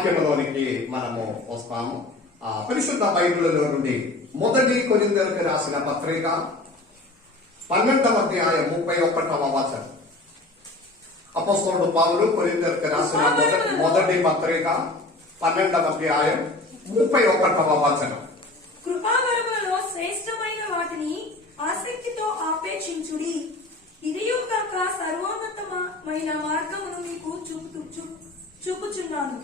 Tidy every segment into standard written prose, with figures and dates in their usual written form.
వాక్యంలోనికి మనము వస్తాము. పరిశుద్ధ బైబిల్లో నుండి 1 కొరింథీయులకు రాసిన పత్రిక 12వ అధ్యాయం 31వ వచనం. అపోస్తలుడు పౌలు కొరింథీయులకు రాసిన మొదటి పత్రిక 12వ అధ్యాయం 31వ వచనం. కృపావరములలో శ్రేష్టమైన వాటిని ఆసక్తితో ఆపేక్షించుడి, ఇదియు కాక సర్వోన్నతమైన మార్గమును మీకు చూపుచున్నాను.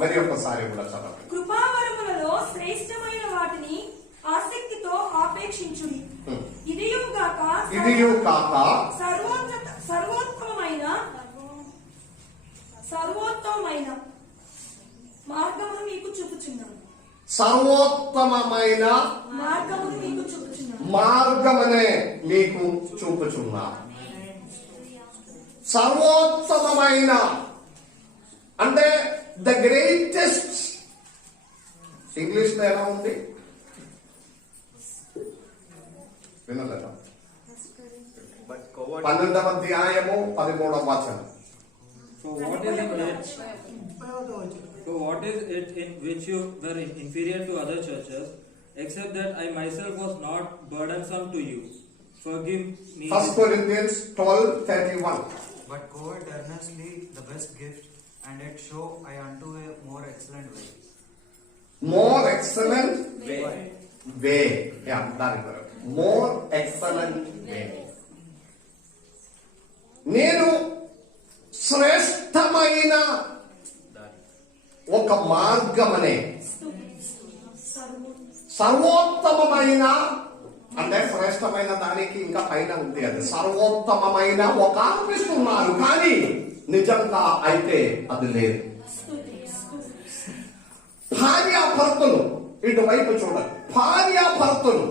మరి ఒకసారి కూడా చదవండి. కృపావరములలో శ్రేష్టమైన వాటిని ఆసక్తితో ఆపేక్షించుడి, ఇదియు కాక సర్వోత్తమమైన మార్గమును మీకు చూపుచున్నాను. సర్వోత్తమమైన మార్గమనే మీకు చూపుచున్నా. సర్వోత్తమమైన అంటే ద గ్రేటెస్ట్. ఇంగ్లీష్ లో ఎలా ఉంది వినలేదా? 12వ అధ్యాయము 13వ వచనం. So what is it in which you were inferior to other churches, except that I myself was not burdensome to you? Forgive me. 1 Corinthians 12:31. But covet earnestly the best gift, and yet show I unto a more excellent way. More excellent way. Yeah, that is correct. More excellent way. నేను శ్రేష్టమైన ఒక మార్గమనే, సర్వోత్తమమైన అంటే శ్రేష్టమైన దానికి ఇంకా పైన ఉంది. అది సర్వోత్తమమైన ఒక అనిపిస్తున్నారు, కానీ నిజంగా అయితే అది లేదు. భార్యాభర్తలు ఇటువైపు చూడండి. భార్యాభర్తలు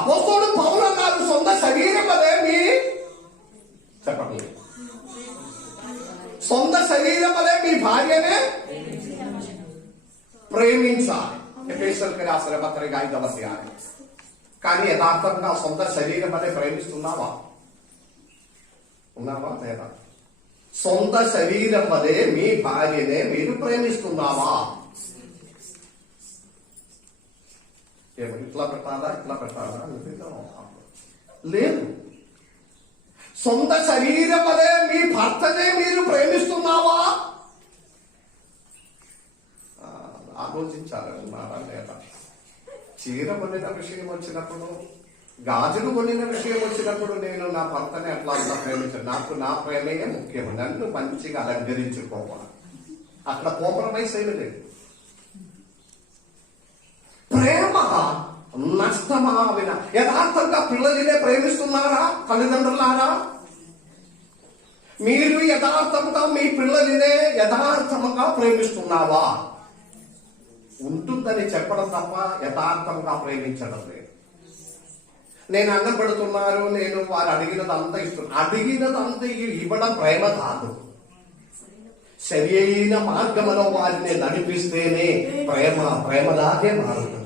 అపోస్తలుడు పౌలు అన్నారు, సొంత శరీరం అదే మీ చెప్పట్లేదు. సొంత శరీరం అదే మీ భార్యనే ప్రేమించాలి. ఎఫెసీయులకు రాసిన పత్రిక 5వ అధ్యాయం. కానీ యథార్థంగా సొంత శరీరం అదే ప్రేమిస్తున్నావా? ఉన్నావా లేదా? సొంత శరీరం అదే మీ భార్యనే మీరు ప్రేమిస్తున్నావా? ఏమో ఇట్లా పెట్టాలా ఇట్లా పెట్టాలా లేదు. సొంత శరీరం అదే మీ భర్తనే మీరు ప్రేమిస్తున్నావా? ఆలోచించాలి. ఉన్నారా లేదా? చీర కొనిన విషయం వచ్చినప్పుడు, గాజులు కొనిన విషయం వచ్చినప్పుడు నేను నా భర్తని అట్లా అంతా ప్రేమించాను. నాకు నా ప్రేమే ముఖ్యం. నన్ను మంచిగా అలంకరించుకోవాలి. అక్కడ కాంప్రమైజ్ ఏమి లేదు. ప్రేమ నష్టమా విన యథార్థంగా పిల్లలనే ప్రేమిస్తున్నారా? తల్లిదండ్రులారా, మీరు యథార్థంగా మీ పిల్లలనే యథార్థంగా ప్రేమిస్తున్నావా? ఉంటుందని చెప్పడం తప్ప యథార్థంగా ప్రేమించడం లేదు. నేను అన్నం పెడుతున్నారు, నేను వారు అడిగినదంతా ఇస్తున్నాను. అడిగినదంతా ఇవ్వడం ప్రేమ కాదు. సరి అయిన మార్గంలో వారిని నడిపిస్తేనే ప్రేమలాగే మారుతుంది.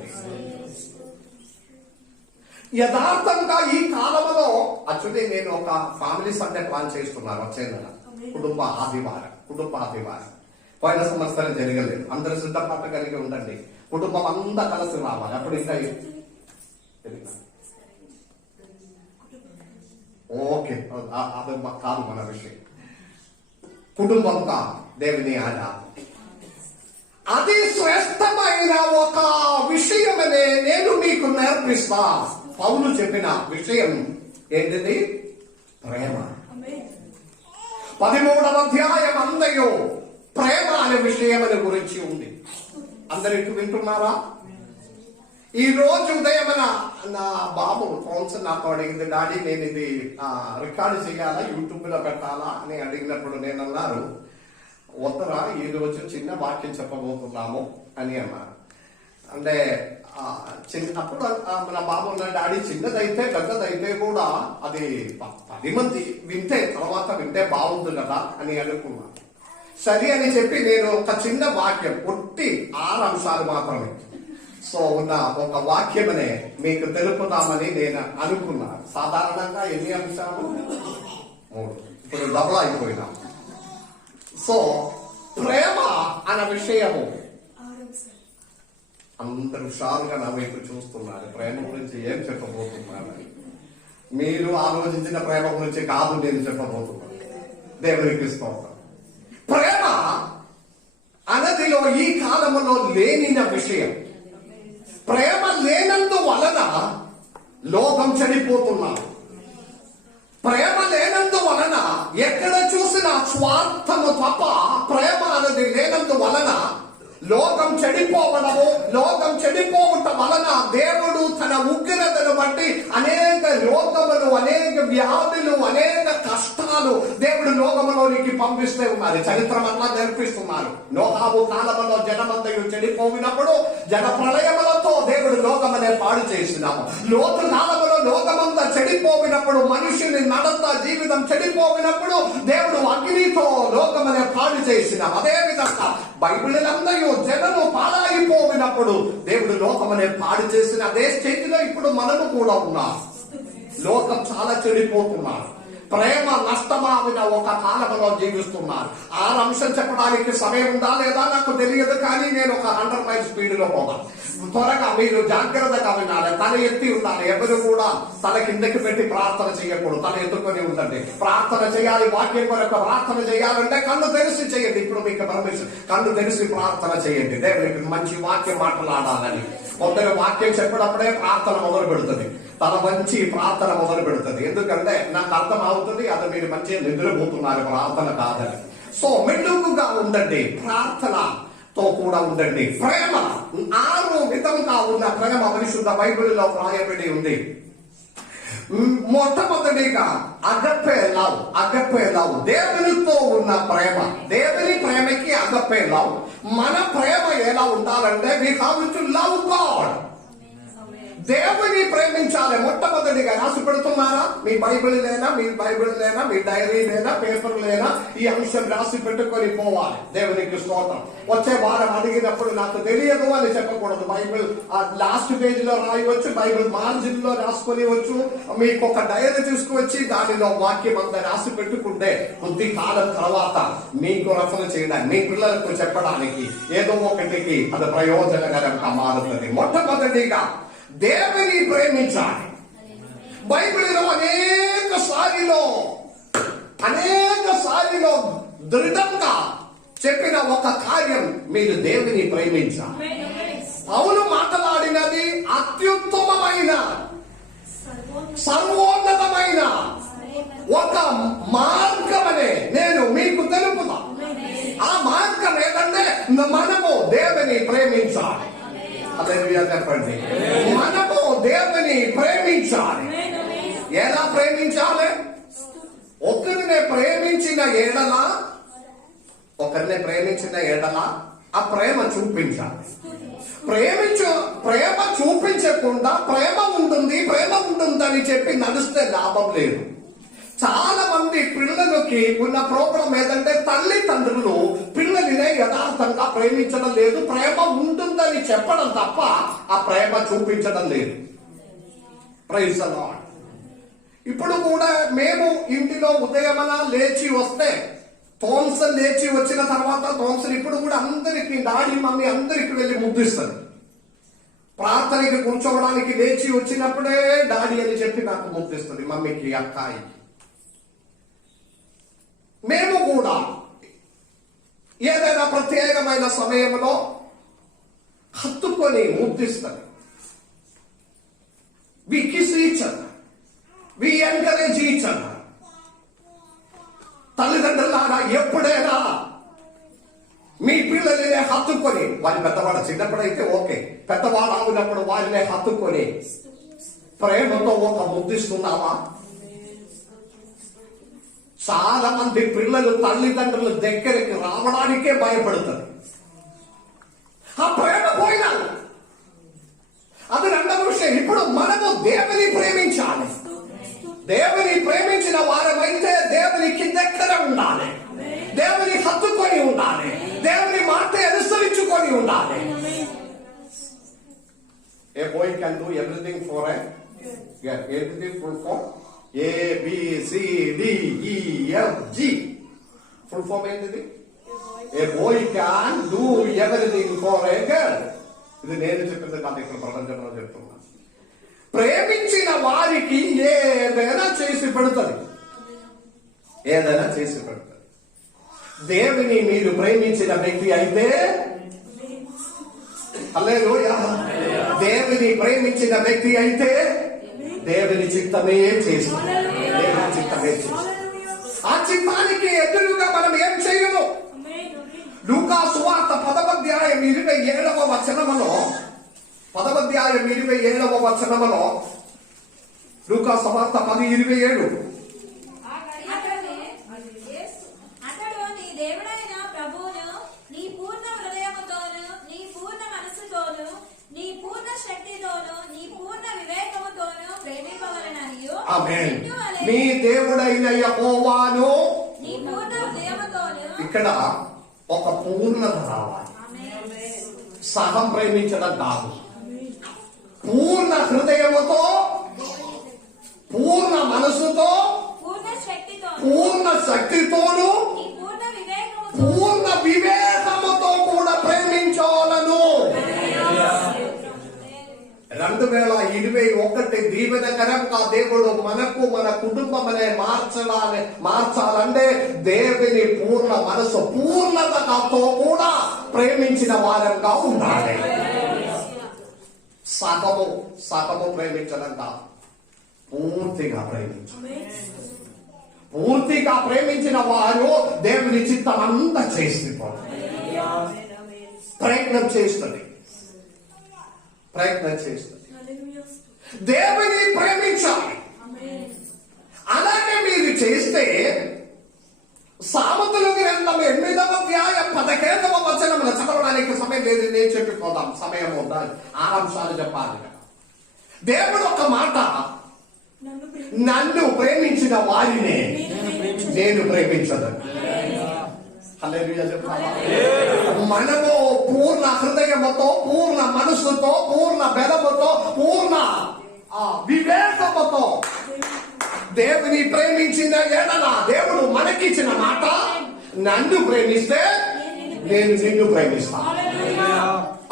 యథార్థంగా ఈ కాలంలో యాక్చువల్లీ నేను ఒక ఫ్యామిలీ సండే ప్లాన్ చేస్తున్నాను. వచ్చే నెల కుటుంబ ఆదివారం. పోయిన సంవత్సరం జరగలేదు. అందరూ సిద్ధపాటు కలిగి ఉండండి. కుటుంబం అంతా కలిసి రావాలి. అప్పుడు ఇంకా ఓకే, అది కాదు మన విషయం. కుటుంబంగా దేవుని ఆరాధన అది శ్రేష్టమైన ఒక విషయమనే నేను మీకు నేర్పిస్తా. పౌలు చెప్పిన విషయం ఏంటిది? ప్రేమ. 13వ అధ్యాయం అందయో ప్రేమ అనే విషయం గురించి ఉంది. అందరికి వింటున్నారా? ఈ రోజు ఉదయం నా బాబు ఫోన్స్ నాతో అడిగింది, డాడీ నేను ఇది రికార్డు చేయాలా, యూట్యూబ్ లో పెట్టాలా అని అడిగినప్పుడు నేను అన్నారు, వద్దరా ఈ రోజు చిన్న వాక్యం చెప్పబోతున్నాము అని అన్నారు. అంటే అప్పుడు మన బాబు ఉన్న డాడీ చిన్నదైతే పెద్దదైతే కూడా అది 10 మంది వింటే తర్వాత వింటే బాగుంది కదా అని అనుకున్నాను. సరే అని చెప్పి నేను ఒక చిన్న వాక్యం, ఒట్టి 6 అంశాలు మాత్రమే సో ఉన్న ఒక వాక్యమనే మీకు తెలుపుదామని నేను అనుకున్నాను. సాధారణంగా ఎన్ని అంశాలు? 3. ఇప్పుడు డబుల్ అయిపోయినా. సో ప్రేమ అనే విషయము ఆరోగ్యం. అందరు హుషారుగా నా వైపు చూస్తున్నారు. ప్రేమ గురించి ఏం చెప్పబోతున్నారని. మీరు ఆలోచించిన ప్రేమ గురించి కాదు నేను చెప్పబోతున్నాను. దేవునికి స్తోత్రం. ప్రేమ అనదిలో ఈ కాలములో లేనిన విషయం. ప్రేమ లేనందు వలన లోకం చెడిపోతున్నారు. ప్రేమ లేనందు వలన ఎక్కడ చూసినా స్వార్థము తప్ప ప్రేమ అనేది లేనందు వలన లోకం చెడిపోవడము, లోకం చెడిపోవటం వలన దేవుడు తన ఉగ్రతను బట్టి అనేక రోగములు, అనేక వ్యాధులు, అనేక కష్టాలు దేవుడు లోకములోనికి పంపిస్తూ ఉన్నారు. చరిత్ర అట్లా నేర్పిస్తున్నారు. నోహాబు కాలములో జనమంతయు చెడిపోయినప్పుడు జన ప్రళయములతో దేవుడు లోకమనే పాడు చేసినాము. లోతు కాలములో లోకమంతా చెడిపోయినప్పుడు, మనుషుని నడత జీవితం చెడిపోయినప్పుడు దేవుడు అగ్నితో లోకమనే పాడు చేసినాం. అదే విధంగా బైబిలందరూ జనము పాడైపోయినప్పుడు దేవుడు లోకమనే పాడు చేసిన అదే స్థితిలో ఇప్పుడు మనము కూడా ఉన్నాం. లోకం చాలా చెడిపోతున్నారు. ప్రేమ నష్టమావిన ఒక కాలంలో జీవిస్తున్నారు. ఆ అంశం చెప్పడానికి సమయం ఉందా లేదా నాకు తెలియదు, కానీ నేను ఒక 100 మైల్ స్పీడ్ లో పోతాను. త్వరగా మీరు జాగ్రత్తగా వినాలి. తల ఎత్తి ఉండాలి. ఎవరు కూడా తల కిందకి పెట్టి ప్రార్థన చేయకూడదు. తల ఎత్తుకొని ఉండండి. ప్రార్థన చేయాలి. వాక్యం కొరకు ప్రార్థన చేయాలంటే కన్ను తెరిచి చేయండి. ఇప్పుడు మీకు పర్మిషన్, కన్ను తెరిచి ప్రార్థన చేయండి. దేవునికి మంచి వాక్యం మాట్లాడాలని. కొందరు వాక్యం చెప్పినప్పుడే ప్రార్థన మొదలు పెడుతుంది. తన మంచి ప్రార్థన మొదలు పెడుతుంది. ఎందుకంటే నాకు అర్థం అవుతుంది అది మీరు మంచిగా నిద్రపోతున్నారు, ప్రార్థన కాదని. సో మెల్లుగా ఉండండి, ప్రార్థనతో కూడా ఉండండి. ప్రేమ 6 విధంగా ఉన్న ప్రేమ పరిశుద్ధ బైబిల్లో వ్రాయబడి ఉంది. మొట్టమొదటిగా అగప్పే లవ్. అగప్పే లవ్ దేవునితో ఉన్న ప్రేమ. దేవుని ప్రేమకి అగప్పే లవ్. మన ప్రేమ ఎలా ఉండాలంటే we have to love God. దేవుని ప్రేమించాలి. మొట్టమొదటిగా రాసి పెడుతున్నారా? మీ బైబిల్ లేనా, మీ బైబిల్ లేనా, మీ డైరీ లేనా, పేపర్ లేనా, ఈ అంశం రాసి పెట్టుకొని పోవాలి. దేవునికి స్తోత్రం. వచ్చే వారం అడిగినప్పుడు నాకు తెలియదు అని చెప్పకూడదు. బైబిల్ లాస్ట్ పేజ్ లో రాయవచ్చు, బైబిల్ మార్జిన్ లో రాసుకొని వచ్చు. మీకు ఒక డైరీ తీసుకువచ్చి దానిలో వాక్యం అంతా రాసి పెట్టుకుంటే కొద్ది కాలం తర్వాత మీకు రచన చేయడానికి, మీ పిల్లలకు చెప్పడానికి ఏదో ఒకటికి అది ప్రయోజనకరంగా మారుతుంది. మొట్టమొదటిగా దేవుని ప్రేమించాలి. బైబిల్లో అనేక సారిలో దృఢంగా చెప్పిన ఒక కార్యం మీరు దేవుని ప్రేమించాలి. పౌలు మాట్లాడినది అత్యుత్తమమైన, సర్వోన్నతమైన ఒక మార్గమనే నేను మీకు తెలుపుతా. ఆ మార్గం ఏదంటే మనము దేవుని ప్రేమించాలి. హల్లెలూయా చెప్పండి. మనము దేవుని ప్రేమించాలి. ఎలా ప్రేమించాలి? ఒకరిని ప్రేమించిన ఎడల ఆ ప్రేమ చూపించాలి. ప్రేమ చూపించకుండా ప్రేమ ఉంటుందని చెప్పి నడిస్తే లాభం లేదు. చాలా మంది పిల్లలకి ఉన్న ప్రోగ్రాం ఏదంటే తల్లిదండ్రులు పిల్లల్ని యథార్థంగా ప్రేమించడం లేదు. ప్రేమ ఉంటుందని చెప్పడం తప్ప ఆ ప్రేమ చూపించడం లేదు. Praise the Lord. ఇప్పుడు కూడా మేము ఇంటిలో ఉదయమన లేచి వస్తే థామ్సన్ లేచి వచ్చిన తర్వాత థామ్సన్ ఇప్పుడు కూడా అందరికి, డాడీ మమ్మీ అందరికి వెళ్ళి ముద్దిస్తారు. ప్రార్థనకి కూర్చోవడానికి లేచి వచ్చినప్పుడే డాడీ అని చెప్పి నాకు ముద్దిస్తుంది, మమ్మీకి, అక్కాయికి. మేము కూడా ఏదైనా ప్రత్యేకమైన సమయంలో హత్తుకొని ముద్దిస్తుంది. We kiss each other, we encourage each other. తల్లిదండ్రులారా ఎప్పుడైనా మీ పిల్లలనే హత్తుకొని, వాళ్ళు పెద్దవాడు చిన్నప్పుడైతే ఓకే, పెద్దవాడు అవునప్పుడు వాళ్ళనే హత్తుకొని ప్రేమతో ఒక ముద్దిస్తున్నావా? చాలా మంది పిల్లలు తల్లిదండ్రుల దగ్గరికి రావడానికే భయపడతారు. ఆ ప్రేమ పోయినా అది రెండవ విషయం. ఇప్పుడు మనము దేవుని ప్రేమించాలి. దేవుని ప్రేమించిన వారమైతే దేవునికి దగ్గర ఉండాలి, దేవుని హత్తుకొని ఉండాలి, దేవుని మాట అనుసరించుకొని ఉండాలి. A boy can do everything for everything full form A, B, C, D, E, F, G. Full form ఏంటిది? A boy can do everything for a girl. ఇది నేను చెప్పింది కాదు, ఇక్కడ ప్రపంచంలో చెప్తున్నాను. ప్రేమించిన వారికి ఏదైనా చేసి పెడుతుంది, ఏదైనా చేసి పెడుతుంది. దేవుని మీరు ప్రేమించిన వ్యక్తి అయితే, హల్లెలూయా, దేవుని ప్రేమించిన వ్యక్తి అయితే దేవుని చిత్తమే చేస్తుంది. దేవుని చిత్తమే చేస్తుంది. ఆ చిత్తానికి ఎదురుగా మనం ఏం చేయము. లూకా సువార్త 10వ వచనములో 10వ వచనములో లూకా సువార్త 10:27. అతడు నీ దేవుడైన ప్రభువును నీ పూర్ణ హృదయముతోను, నీ పూర్ణ మనస్సుతోను, నీ పూర్ణ శక్తితోను, నీ పూర్ణ వివేకముతోను ప్రేమింపవలెననియు. ఆమేన్. నీ దేవుడైన యెహోవాను నీ పూర్ణ హృదయముతోను. ఇక్కడ ఒక పూర్ణత రావాలి. సహం ప్రేమించడం కాదు, పూర్ణ హృదయముతో, పూర్ణ మనసుతో, పూర్ణ శక్తితోను, పూర్ణ శక్తితోను, నీ పూర్ణ వివేకముతోను. పూర్ణ వివేకముతో కూడా ప్రేమించాలను. 2021 దీవెనకరంగా దేవుడు మనకు మన కుటుంబమనే మార్చాలంటే దేవుని పూర్ణ మనసు పూర్ణతతో కూడా ప్రేమించిన వారంగా ఉండాలి. సగము ప్రేమించడం కాదు, పూర్తిగా ప్రేమించాలి. పూర్తిగా ప్రేమించిన వారు దేవుని చిత్తం అంతా చేసి ప్రయత్నం చేస్తుంది. దేవుని ప్రేమించాలి. అలాగే మీరు చేస్తే సామెతల గ్రంథం 8వ అధ్యాయం 17వ వచనమున చదవడానికి సమయం లేదు, నేను చెప్పిపోదాం, సమయం ఉండాలి, 6 అంశాలు చెప్పాలి. దేవుడు ఒక మాట, నన్ను ప్రేమించిన వారినే నేను ప్రేమించదు. హల్లెలూయా చెప్పాలా? మనము పూర్ణ హృదయముతో, పూర్ణ మనసుతో, పూర్ణ బలముతో, పూర్ణ వివేకముతో దేవుని ప్రేమించిన ఎడల దేవుడు మనకిచ్చిన మాట, నన్ను ప్రేమిస్తే నేను నిన్ను ప్రేమిస్తాను.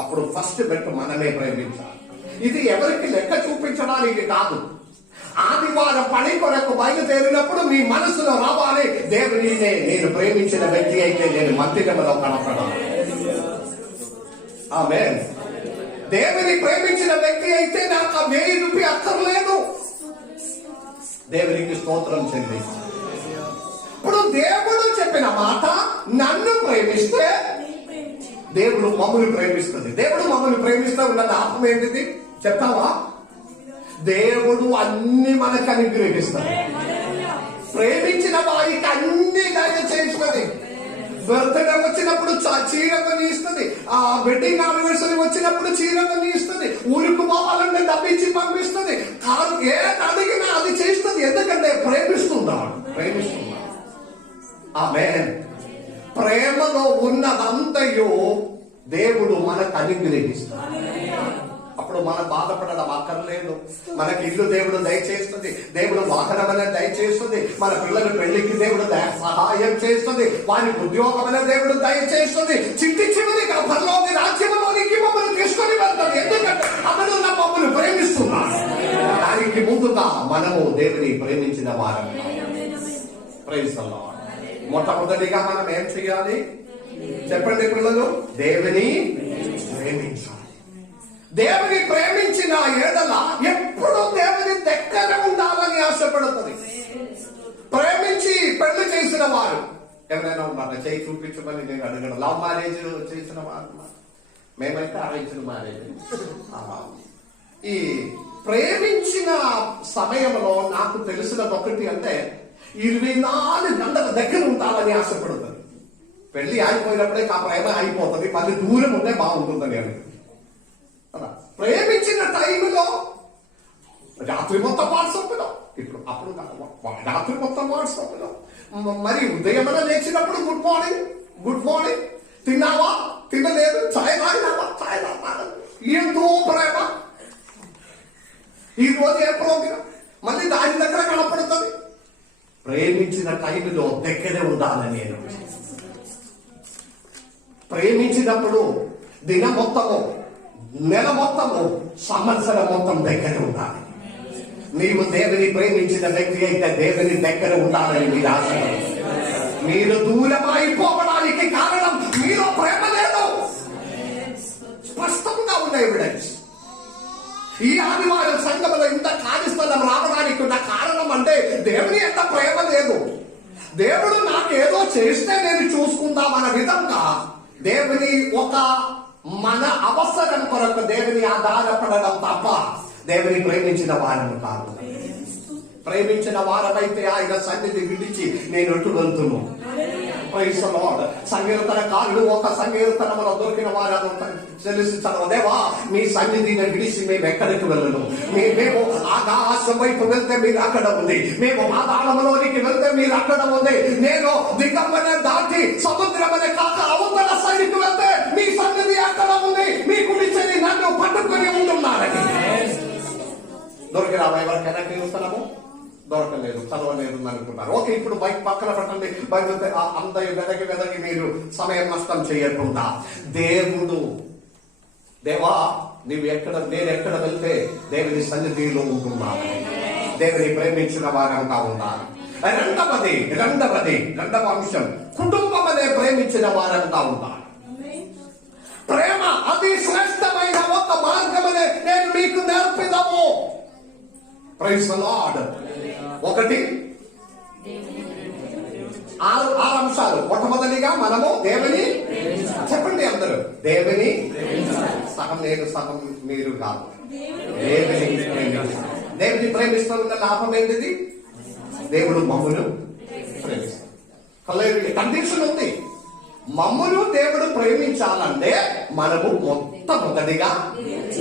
అప్పుడు ఫస్ట్ బెట్ మనమే ప్రేమించాలి. ఇది ఎవరికి లెక్క చూపించడానికి కాదు. ఆదివారం పని కొరకు బయలుదేరినప్పుడు మీ మనసులో రావాలి, దేవుని నేను ప్రేమించిన వ్యక్తి అయితే నేను మందిరంలో కనపడాలి. ఆమేన్. దేవుని ప్రేమించిన వ్యక్తి అయితే నాకు 1000 రూపాయలు అక్కర్లేదు. దేవునికి స్తోత్రం చెల్లించాలి. ఇప్పుడు దేవుడు చెప్పిన మాట, నన్ను ప్రేమిస్తే దేవుడు మమ్మల్ని ప్రేమిస్తుంది. దేవుడు మమ్మల్ని ప్రేమిస్తే ఉన్నది ఆత్మ ఏంటిది చెప్తావా? దేవుడు అన్ని మనకు అనుగ్రహిస్తాడు. ప్రేమించిన వారికి అన్ని దయచేస్తుంది. బర్త్డే వచ్చినప్పుడు చీర కొని ఇస్తుంది, వెడ్డింగ్ యానివర్సరీ వచ్చినప్పుడు చీర కొని ఇస్తుంది, ఊరికి పోవాలంటే డబ్బిచ్చి పంపిస్తుంది. ఏది అడిగినా అది చేస్తుంది. ఎందుకంటే ప్రేమిస్తున్నాడు. ఆమేన్. ప్రేమలో ఉన్నదంతయు దేవుడు మనకు అనుగ్రహిస్తాడు. అప్పుడు మనం బాధపడడం అక్కర్లేదు. మనకి ఇల్లు దేవుడు దయచేస్తుంది, దేవుడు వాహనం అనేది దయచేస్తుంది, మన పిల్లల పెళ్లికి దేవుడు సహాయం చేస్తుంది, వారికి ఉద్యోగం అనే దేవుడు దయచేస్తుంది. చివరిగా పరలోక రాజ్యంలోనికి మమ్మల్ని తీసుకొని వెళ్తాడు. ఎందుకంటే అతడు మమ్మల్ని ప్రేమిస్తున్నాడు. దానికి ముందుగా మనము దేవుని ప్రేమించిన వారం. Praise the Lord. మొట్టమొదటిగా మనం ఏం చేయాలి చెప్పండి పిల్లలు? దేవుని ప్రేమించాలి. దేవుని ప్రేమించిన ఎడల ఎప్పుడు దేవుని దగ్గర ఉండాలని ఆశపడుతుంది. ప్రేమించి పెళ్లి చేసిన వారు ఎవరైనా ఉన్నారా? చేయి చూపించమని నేను అడగడం. లవ్ మ్యారేజ్ చేసిన వారు, మేమైతే అరేంజ్డ్ మ్యారేజ్. ఈ ప్రేమించిన సమయంలో నాకు తెలిసినది ఒకటి అంటే 24 గంటల దగ్గర ఉండాలని ఆశపడుతుంది. పెళ్లి ఆగిపోయినప్పుడే ఆ ప్రేమ అయిపోతుంది, మళ్ళీ దూరం ఉంటే బాగుంటుందని అనుకుంటుంది. ప్రేమించిన టైంలో రాత్రి మొత్తం వాట్సాప్లో, ఇప్పుడు అప్పుడు రాత్రి మొత్తం వాట్సాప్లో, మరి ఉదయం లేచినప్పుడు గుడ్ మార్నింగ్ తిన్నావా, తినలేదు, చాయ్ తాగినావా, చాయ్ తాగా, ఎంతో ప్రేమ. ఈ రోజు ఏ ప్రోగ్రాం మళ్ళీ దాని దగ్గర కనపడుతుంది. ప్రేమించిన టైంలో దగ్గరే ఉండాలని నేను ప్రేమించినప్పుడు దిన మొత్తము, నెల మొత్తము, సంవత్సరం మొత్తం దగ్గర ఉండాలి. నీవు దేవుని ప్రేమించిన వ్యక్తి అయితే దేవుని దగ్గర ఉండాలని మీరు ఆశ. మీరు దూరం అయిపోవడానికి కారణం మీలో ప్రేమ లేదు. స్పష్టంగా ఉన్న ఎవిడెన్స్. ఈ ఆదివారం సంఘంలో ఇంత కార్యస్థలం రావడానికి ఉన్న కారణం అంటే దేవుని ఎంత ప్రేమ లేదు. దేవుడు నాకేదో చేస్తే నేను చూసుకుందామన్న విధంగా దేవుని ఒక మన అవసరం కొరకు దేవుని ఆధారపడడం తప్ప దేవుని ప్రేమించిన వారము కాదు. ప్రేమించిన వారమైతే ఆయన సన్నిధి విడిచి నేను ఎటు వెళ్తును. Praise the Lord. సంకీర్తనకారుడు ఒక సంకీర్తనములో దొరికిన వారు తెలిసి చదవదేవా మీ సన్నిధిని విడిచి మేము ఎక్కడికి వెళ్ళను. మేము ఆకాశం వైపు వెళ్తే మీరు అక్కడ ఉంది, మేము పాతాళంలోనికి వెళ్తే మీరు అక్కడ ఉంది. నేను దిగమ్మనే దాటి సముద్రమనే కాక అవతల సైడ్కి వెళ్తే మీ సన్నిధి అక్కడ ఉంది. మీ కుడి చెయ్యి నన్ను పట్టుకుని ఉంటున్నారని. దొరికిన ఎవరికైనా కీర్తనము దొరకలేదు, చదవలేదు అనుకుంటారు. ఓకే, ఇప్పుడు బైక్ పక్కన పెట్టండి. బైబిల్ అంత వెదకి మీరు సమయం నష్టం చేయకుండా దేవుడు, దేవా నేను ఎక్కడ వెళ్తే దేవుని సన్నిధిలో ఉంటున్నాను. దేవుని ప్రేమించిన వారంగా ఉండాలి. రెండవ అంశం, కుటుంబం అనే ప్రేమించిన వారంగా ఉండాలి. ప్రేమ అతి శ్రేష్టమైన ఒక మార్గమనే నేను మీకు నేర్పిదము. Praise the lord. ఒకటి, ఆరు అంశాలు. మొట్టమొదటిగా మనము దేవుని, చెప్పండి అందరూ, దేవుని సగం నేను సగం మీరు కాదు, దేవుని ప్రేమించాలి. దేవుని ప్రేమిస్తున్న లాభం ఏంటిది? దేవుడు మమ్మును ప్రేమిస్తాడు. కండిషన్ ఉంది. మమ్మును దేవుడు ప్రేమించాలంటే మనము మొట్టమొదటిగా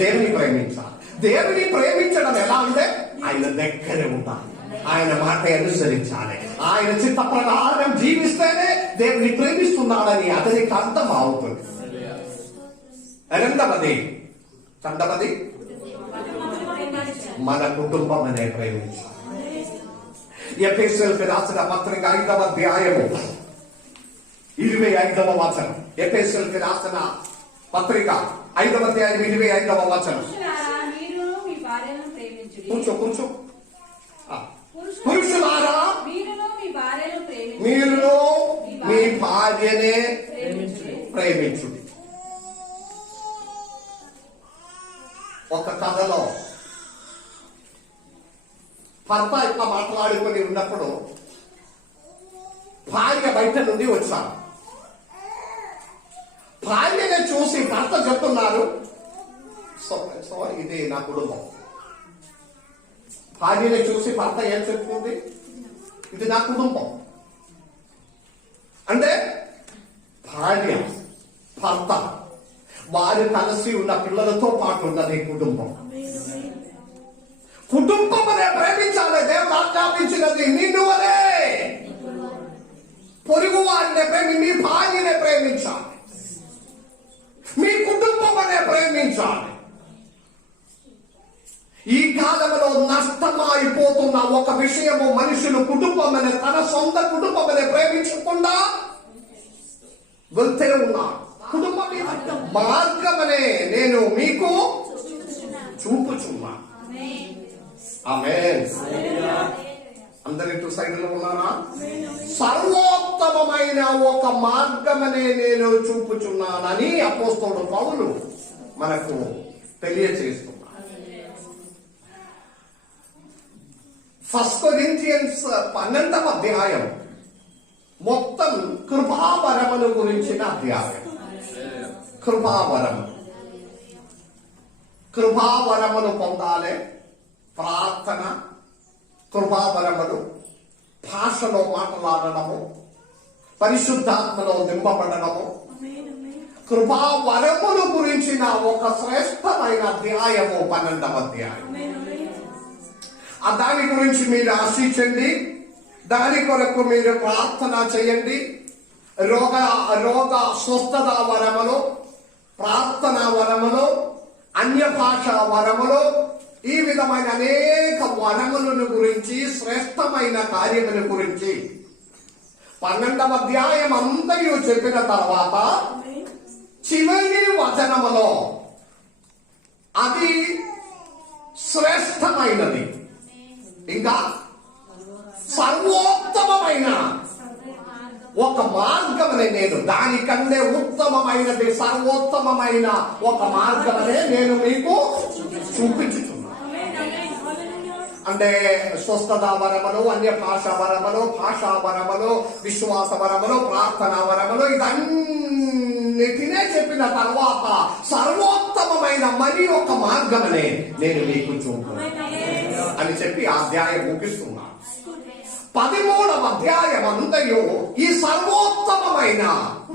దేవుని ప్రేమించాలి. దేవుని ప్రేమించడం ఎలా అంటే ఆయన దగ్గరే ఉండాలి, ఆయన మాట అనుసరించాలి, ఆయన చిత్త ప్రకారం జీవిస్తేనే దేవుని ప్రేమిస్తున్నాడని అతనికి అర్థం అవుతుంది. రెండవది మన కుటుంబం అనే ప్రేమించాలి. ఎఫెసీయులకు రాసిన పత్రిక 5వ అధ్యాయము 25వ వచనం. ఎఫెసీయులకు రాసిన పత్రిక 5వ అధ్యాయం 25వ వచనం. కూర్చో. పురుషులారా మీరు మీ భార్యనే ప్రేమించుడి. ఒక కథలో భర్త ఇట్లా మాట్లాడుకొని ఉన్నప్పుడు భార్య బయట నుండి వచ్చారు. భార్యనే చూసి భర్త చెప్తున్నారు, సో ఇది నా కుటుంబం. భార్యని చూసి భర్త ఏం చెప్తుంది? ఇది నా కుటుంబం. అంటే భార్య, భర్త, వారు కలిసి ఉన్న పిల్లలతో పాటు ఉన్నది కుటుంబం. కుటుంబం అనే ప్రేమించాలి. దేవుడు ఆజ్ఞాపించినది నిన్ను అనే పొరుగు వారిని మీ భార్యనే ప్రేమించాలి, మీ కుటుంబం అనే ప్రేమించాలి. ఈ కాలంలో నష్టమైపోతున్న ఒక విషయము, మనుషులు కుటుంబం అనే తన సొంత కుటుంబం అనే ప్రేమించకుండా వెళ్తే ఉన్నారు. కుటుంబం మార్గం అనే నేను మీకు చూపుచున్నా. ఆమేన్. అందరి ఇటు సైడ్లో ఉన్నారా? సర్వోత్తమమైన ఒక మార్గమనే నేను చూపుచున్నానని అపోస్తలుడు పౌలు మనకు తెలియచేస్తున్నాడు. 1 కొరింథియన్స్ 12వ అధ్యాయం మొత్తం కృపావరమును గురించిన అధ్యాయం. కృపావరమును పొందాలి. ప్రార్థన, కృపావరములు, భాషలో మాట్లాడడము, పరిశుద్ధాత్మలో నింపబడడము, కృపావరములు గురించిన ఒక శ్రేష్టమైన అధ్యాయము 12వ అధ్యాయం. దాని గురించి మీరు ఆశించండి, దాని కొరకు మీరు ప్రార్థన చేయండి. రోగ స్వస్థత వరములు, ప్రార్థన వరములు, అన్య భాష వరములు, ఈ విధమైన అనేక వరములను గురించి, శ్రేష్టమైన కార్యముల గురించి 12వ అధ్యాయం అంతయు చెప్పిన తర్వాత చివరి వచనములో అది శ్రేష్టమైనది, ఇంకా సర్వోత్తమమైన ఒక మార్గమనే నేను, దానికంటే ఉత్తమమైనది సర్వోత్తమమైన ఒక మార్గమనే నేను మీకు చూపించుతున్నాను. ఆమేన్, ఆమేన్, హల్లెలూయా. అంటే స్వస్థత వరములు, అన్య భాషా వరములు, భాషా వరములు, విశ్వాస వరములు, ప్రార్థనా వరములు, ఇదన్నిటినే చెప్పిన తర్వాత సర్వోత్తమమైన మరి ఒక మార్గమనే నేను మీకు చూపుతాను అని చెప్పి ఆ అధ్యాయం ముగిస్తున్నాను. 13వ అధ్యాయం అంతయు ఈ సర్వోత్తమమైన,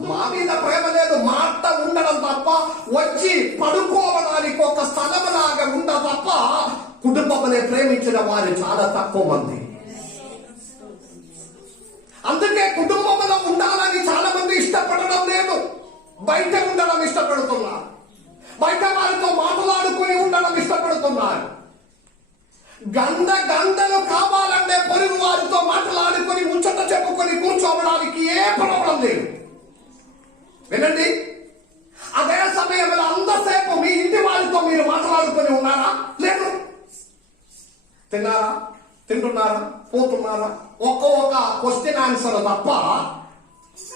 మా మీద ప్రేమ లేదు, మాట ఉండడం తప్ప, వచ్చి పడుకోవడానికి ఒక స్థలములాగా ఉండ తప్ప కుటుంబమునే ప్రేమించిన వారు చాలా తక్కువ మంది. అందుకే కుటుంబంలో ఉండాలని చాలా మంది ఇష్టపడడం లేదు, బయట ఉండడం ఇష్టపడుతున్నారు, బయట వారితో మాట్లాడుకుని ఉండడం ఇష్టపడుతున్నారు. గంటలు కావాలంటే పొరుగు వారితో మాట్లాడుకొని ముచ్చట చెప్పుకొని కూర్చోవడానికి ఏ ప్రాబ్లం లేదు. వినండి, అదే సమయంలో అంతసేపు మీ ఇంటి వారితో మీరు మాట్లాడుకొని ఉన్నారా? లేదు. తిన్నారా, తింటున్నారా, పోతున్నారా, ఒక్క క్వశ్చన్ ఆన్సర్ తప్ప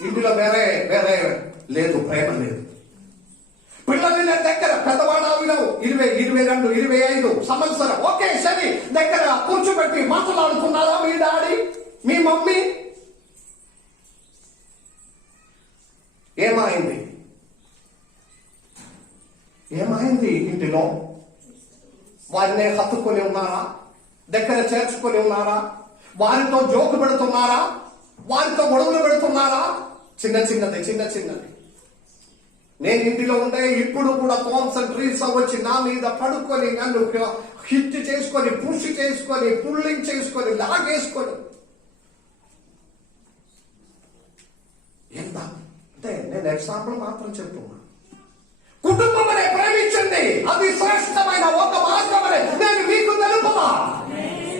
ఇంటిలో వేరే వేరే లేదు, ప్రేమ లేదు. పిల్లల దగ్గర పెద్దవాడు 20, 22, 25 సంవత్సరం, ఓకే సరే, దగ్గర కూర్చోబెట్టి మాట్లాడుకున్నారా మీ డాడీ, మీ మమ్మీ? ఏమైంది? ఏమైంది? ఇంటిలో వారిని హత్తుకొని ఉన్నారా? దగ్గర చేర్చుకొని ఉన్నారా? వారితో జోకు పెడుతున్నారా? వారితో గొడవలు పెడుతున్నారా? చిన్నది. నేను ఇంటిలో ఉంటే ఇప్పుడు కూడా కాన్సంట్రేట్ వచ్చి నా మీద పడుకొని నన్ను హిట్ చేసుకొని, పుష్ చేసుకొని, పుల్లింగ్ చేసుకొని, లాగేసుకొని, ఎంత అంటే నేను ఎగ్జాంపుల్ మాత్రం చెప్తున్నా. కుటుంబం అనే ప్రేమించండి, అది శ్రేష్టమైన ఒక మార్గమనే నేను మీకు తెలుపుతా.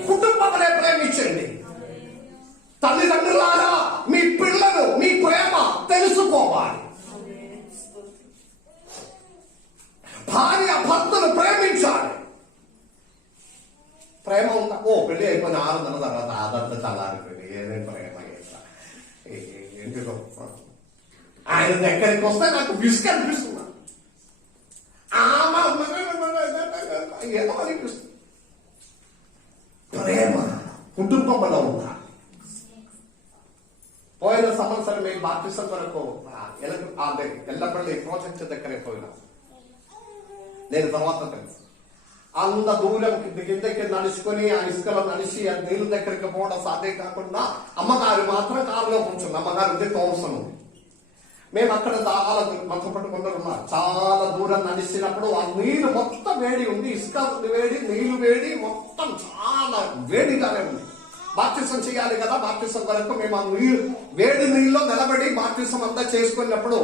కుటుంబం అనే ప్రేమించండి. తల్లిదండ్రులారా, మీ పిల్లలు మీ ప్రేమ తెలుసుకోవాలి. భార్య భర్తను ప్రేమించాలి. ప్రేమ ఉందా? పెళ్లి అయిపోయిన 6 నెలల తర్వాత ఆదరణ చల్లారిపోయింది, ఏదేం ప్రేమ ఎందుకో. ఆయన దగ్గరికి వస్తే నాకు విసుగు అనిపిస్తుంది, ఏదో అనిపిస్తుంది. ప్రేమ కుటుంబంలో ఉందా? పోయిన సంవత్సరం మీ బాప్టిజం వరకు ఎల్లపల్లి ప్రాజెక్ట్ దగ్గరే పోయినా. నేను తర్వాత తెలుసు, అంత దూరం కిందకి నడుచుకొని ఆ ఇసుకలో నడిచి ఆ నీళ్ళ దగ్గరికి పోవడం సాధ్యం కాకుండా అమ్మగారు మాత్రం కారులో కూర్చుంది. అమ్మగారు ఉంది, తోమసం ఉంది. మేము అక్కడ చాలా మతపట్టుకుంటూ ఉన్నారు. చాలా దూరం నడిచినప్పుడు ఆ నీళ్ళు మొత్తం వేడి ఉంది, ఇసుక వేడి, నీళ్లు వేడి, మొత్తం చాలా వేడిగానే ఉంది. బాప్టిజం చేయాలి కదా, బాప్టిజం వరకు మేము ఆ వేడి నీళ్ళలో నిలబడి బాప్టిజం అంతా చేసుకున్నప్పుడు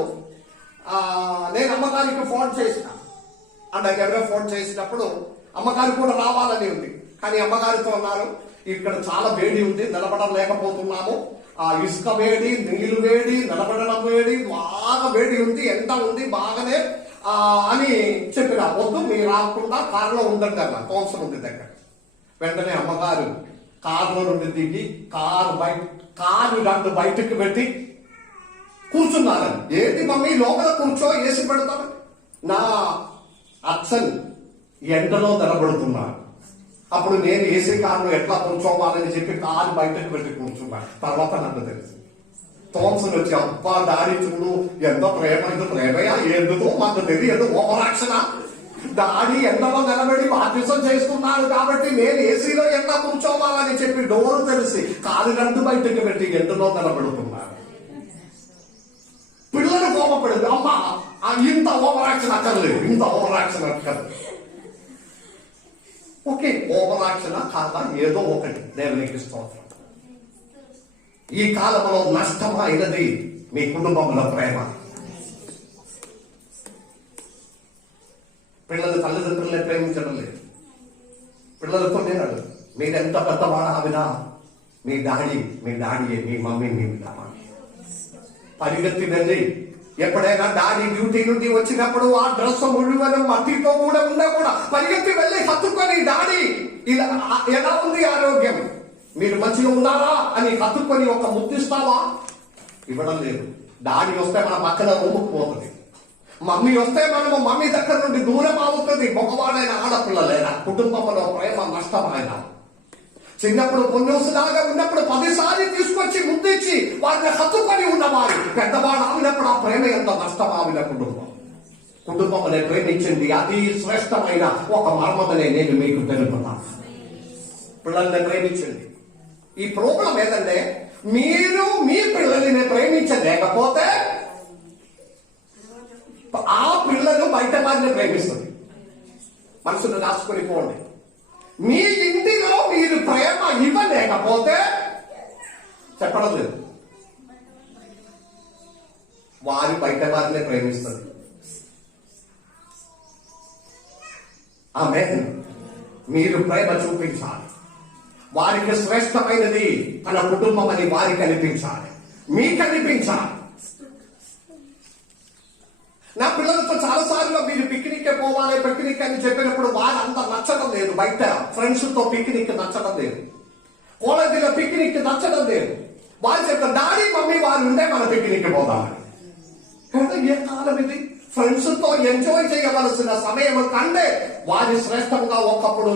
నేను అమ్మగారికి ఫోన్ చేసిన. అంటే ఎవరో ఫోన్ చేసినప్పుడు అమ్మగారు కూడా రావాలని ఉంది, కానీ అమ్మగారితో ఉన్నారు, ఇక్కడ చాలా వేడి ఉంది, నిలబడం లేకపోతున్నాము, ఆ ఇసుక వేడి, నీళ్లు వేడి, నిలబడడం వేడి, బాగా వేడి ఉంది, ఎండ ఉంది బాగానే అని చెప్పిన. వద్దు, మీరు రాకుండా కారులో ఉందండి అన్న, కౌన్సిల్ ఉంది దగ్గర. వెంటనే అమ్మగారు కారులో నుండి దిగి కారు 2 బయటకు పెట్టి కూర్చున్నారని. ఏంటి మమ్మీ లోపల కూర్చో, వేసి పెడతాను. నా అచ్చన్ ఎండలో నిలబడుతున్నాను. అప్పుడు నేను ఏసీ కారులో ఎట్లా కూర్చోవాలని చెప్పి కారు బయటకు పెట్టి కూర్చున్నాను. తర్వాత నాకు తెలుసు, థామ్సన్ వచ్చి, అబ్బా డాడీ చూడు ఎంత ప్రేమ, ఇది ప్రేమయా ఎందుకో మాకు తెలియదు, ఓవరాక్షణ. డాడీ ఎండలో నిలబడి బాప్టిజం చేసుకున్నాడు కాబట్టి నేను ఏసీలో ఎట్లా కూర్చోవాలని చెప్పి డోరు తెలిసి కారు 2 బయటకు పెట్టి ఎండలో నిలబడుతున్నాను. పిల్లలు కోపపడింది, అమ్మా ఇంత ఓవరాక్షన్ అక్కర్లేదు, ఇంత ఓవరాక్షన్ అక్కర్లేదు. ఓకే, ఓవరాక్షన్ కాదా ఏదో ఒకటి, దేవునికి స్తోత్రం. ఈ కాలంలో నష్టమైనది మీ కుటుంబంలో ప్రేమ. పిల్లలు తల్లిదండ్రులనే ప్రేమించడం లేదు. పిల్లలతో నేను మీరు ఎంత పెద్దవాడావినా మీ డాడీయే, మీ మమ్మీ మీ పరిగెత్తి వెళ్ళి ఎప్పుడైనా డాడీ డ్యూటీ నుండి వచ్చినప్పుడు ఆ డ్రెస్ ముഴുవను మట్టితో కూడా ఉన్నా కూడా పరిగెత్తి వెళ్ళి హత్తుకొని డాడీ ఇలా ఎలా ఉంది ఆరోగ్యం, మీరు మంచిగా ఉన్నారా అని హత్తుకొని ఒక ముద్దిస్తావా? ఇవ్వడం లేదు. డాడీ వస్తే మన పక్కన రూముకు పోతుంది, మమ్మీ వస్తే మనము మమ్మీ దగ్గర నుండి దూరం అవుతుంది. మగవాడైన ఆడపిల్లలైనా కుటుంబంలో ప్రేమ నష్టమైన చిన్నప్పుడు పొన్నోసులాగా ఉన్నప్పుడు 10 సార్లు తీసుకొచ్చి ముద్దిచ్చి వారిని హత్తుకొని ఉన్నవారు పెద్దవాడు ఆవినప్పుడు ఆ ప్రేమ ఎంత నష్టం ఆవిన కుటుంబం అనే ప్రేమించింది. అది శ్రేష్టమైన ఒక మర్మమనే నేను మీకు తెలుపుతాను. పిల్లల్ని ప్రేమించండి. ఈ ప్రోగ్రాం ఏదంటే మీరు మీ పిల్లల్ని ప్రేమించలేకపోతే ఆ పిల్లలు బయట వారిని ప్రేమిస్తుంది. మనసును రాసుకొని పోండి. మీ ఇంటిలో మీరు ప్రేమ ఇవ్వలేకపోతే చెప్పడం లేదు, వారి బయట వారిని ప్రేమిస్తుంది. ఆమేన్. మీరు ప్రేమ చూపించాలి. వారికి శ్రేష్టమైనది తన కుటుంబం అని వారికి అనిపించాలి, మీకు అనిపించాలి. నా పిల్లలతో చాలా సార్లు మీరు పిక్నిక్ పోవాలి పిక్నిక్ అని చెప్పినప్పుడు వారు అంత నచ్చడం లేదు. బయట ఫ్రెండ్స్ తో పిక్నిక్ నచ్చడం లేదు, కాలేజీలో పిక్నిక్ నచ్చడం లేదు. వాళ్ళు చెప్తారు డాడీ మమ్మీ వారు ఉంటే మన పిక్నిక్ పోదామని. ఏ కాలం ఇది? ఫ్రెండ్స్ తో ఎంజాయ్ చేయవలసిన సమయం కంటే వారి శ్రేష్టంగా ఒకప్పుడు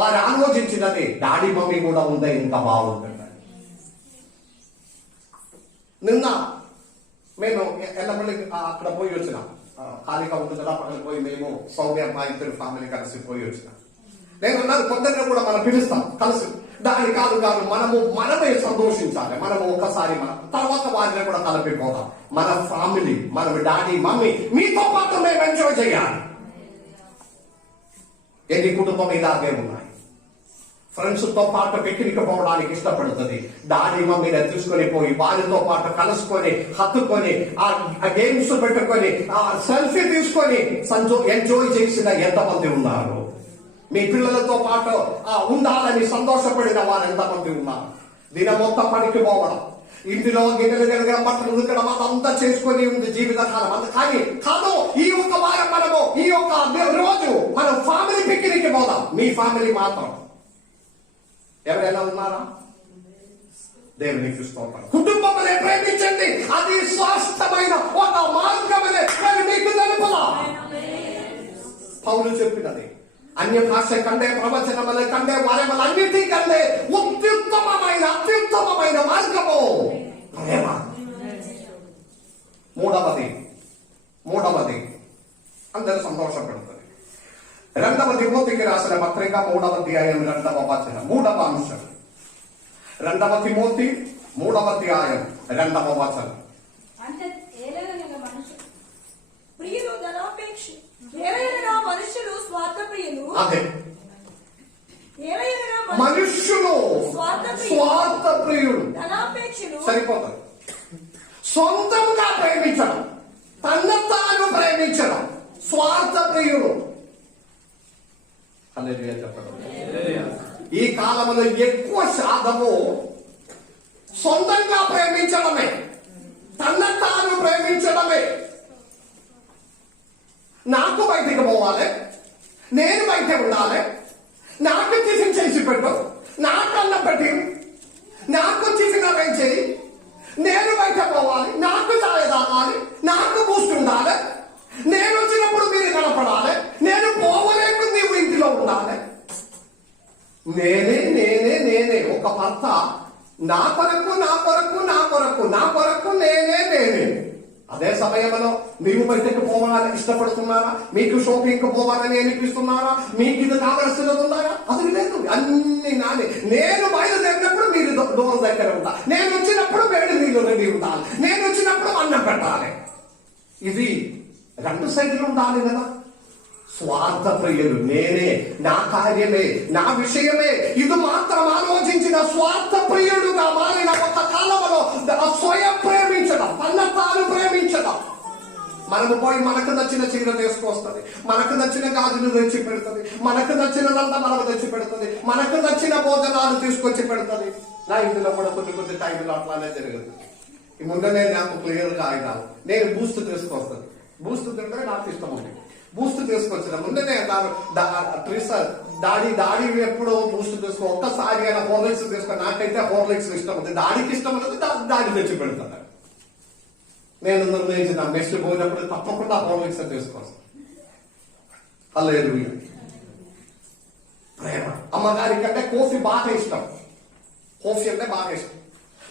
వారు ఆలోచించినది డాడీ మమ్మీ కూడా ఉందే ఇంకా బాగుంటుంది. నిన్న మేము ఎల్లపల్లి అక్కడ పోయి వచ్చినాం. ఖాళీగా ఉంటుంది కదా, పక్కన పోయి మేము సౌమ్య మా ఇద్దరు ఫ్యామిలీ కలిసి పోయి వచ్చినాం. నేను అన్నాను పొద్దున్న కూడా మనం పిలుస్తాం కలిసి, దాని కాదు మనమే సంతోషించాలి. మనము ఒకసారి తర్వాత వారిని కూడా కలిపిపోతాం. మన ఫ్యామిలీ, మన డాడీ మమ్మీ మీతో పాటు మేము ఎంజాయ్ చేయాలి. ఎన్ని కుటుంబం ఇలాగే ఉన్నాయి. ఫ్రెండ్స్ తో పాటు పిక్నిక్ పోవడానికి ఇష్టపడుతుంది. డాడీ మమ్మీని తీసుకొని పోయి వారితో పాటు కలుసుకొని హత్తుకొని ఆ గేమ్స్ పెట్టుకొని ఆ సెల్ఫీ తీసుకొని ఎంజాయ్ చేసిన ఎంతమంది ఉన్నారు? మీ పిల్లలతో పాటు ఉండాలని సంతోషపడిన వారు ఎంతమంది ఉన్నారు? దినం మొత్తం పనికి పోవడం, ఇంటిలో గిన్నెలు గెలగడం, బట్టలు ఉదకడం అదంతా చేసుకొని ఉంది జీవితకాలం అంత. కానీ కాదు, ఈ ఒక్క వారం మనము ఈ యొక్క రోజు మనం ఫ్యామిలీ పిక్నిక్ పోదాం. మీ ఫ్యామిలీ మాత్రం ఎవరైనా ఉన్నారా? దేవునికి స్తోత్రం. కుటుంబమునే ప్రేమించండి, అది స్పష్టమైన ఒక మార్గమనే మీకు తెలుపుదా. పౌలు చెప్పినది అన్య భాష కంటే ప్రవచనముల కంటే వరములన్నిటి కంటే అత్యుత్తమమైన మార్గము ప్రేమ. మూడవది అందరూ సంతోషపడుతుంది. 2వ తిమోతికి రాసిన పత్రిక 3వ అధ్యాయం 2వ వచనం, 3వ అంశం. 2వ తిమోతి 3వ అధ్యాయం 2వ వచనం. మనుషులు స్వార్థప్రియులు, అదే మనుష్యులు స్వార్థప్రియుడు. సరిపోతుంది. సొంతంగా ప్రేమించడం, తన తాను ప్రేమించడం, స్వార్థప్రియుడు. హల్లెలూయా చెప్పడం. ఈ కాలంలో ఎక్కువ శాతము సొంతంగా ప్రేమించడమే, తన తాను ప్రేమించడమే. నాకు బయటికి పోవాలి, నేను బయట ఉండాలి, నాకు టిఫిన్ చేసి పెట్టు, నాకు అన్నం పెట్టి, నాకు టిఫిన్ అరేంజ్ చేయి, నేను బయట పోవాలి, నాకు చాయ్ తాగాలి, నాకు బూస్ట్ ఉండాలి, నేను వచ్చినప్పుడు మీరు కనపడాలి, నేను పోవలేకు నీవు ఇంటిలో ఉండాలి. నేనే ఒక భర్త నా కొరకు నేనే. అదే సమయంలో మీరు బయటకు పోవాలని ఇష్టపడుతున్నారా? మీకు షాపింగ్ పోవాలని అనిపిస్తున్నారా? మీకు ఇది కావలసినది ఉన్నారా? అది లేదు, అన్ని నానే. నేను బయలుదేరినప్పుడు మీరు డోర్ దగ్గర ఉండాలి, నేను వచ్చినప్పుడు వేడి నీళ్ళు రెడీ ఉండాలి, నేను వచ్చినప్పుడు అన్నం పెట్టాలి. ఇది 2 సైడ్లు ఉండాలి కదా. స్వార్థ ప్రియులు, నేనే, నా కార్యమే, నా విషయమే, ఇది మాత్రం ఆలోచించిన స్వార్థ ప్రియుడుగా మారిన ఒక కాలంలో స్వయం ప్రేమించడం, తన తాను ప్రేమించడం. మనము పోయి మనకు నచ్చిన చీర తీసుకొస్తుంది, మనకు నచ్చిన గాజులు తెచ్చి పెడుతుంది, మనకు నచ్చినదంతా మనకు తెచ్చి పెడుతుంది, మనకు నచ్చిన భోజనాలు తీసుకొచ్చి పెడుతుంది. నా ఇందులో కూడా కొన్ని టైంలో అట్లానే జరుగుతుంది. ఈ ముందనే నాకు క్లియర్ గా అయినాను. నేను బూస్ట్ తీసుకొస్తాను. బూస్ట్ తింటే నాకు ఇష్టం ఉంది. బూస్ట్ తీసుకొచ్చిన ముందే డాడీ ఎప్పుడో బూస్ట్ తీసుకో, ఒక్కసారి అయినా హోర్లిక్స్ తీసుకో. నాకైతే హోర్లిక్స్ ఇష్టం ఉంది, డాడీకి ఇష్టం ఉన్నది డాడీ తెచ్చి పెడతాను. నేను నిర్ణయించిన మెస్ట్ పోయినప్పుడు తప్పకుండా హోర్లిక్స్ తీసుకొస్తాను. హల్లెలూయా. ప్రేమ. అమ్మగారి కంటే కాఫీ బాగా ఇష్టం. కాఫీ అంటే బాగా ఇష్టం.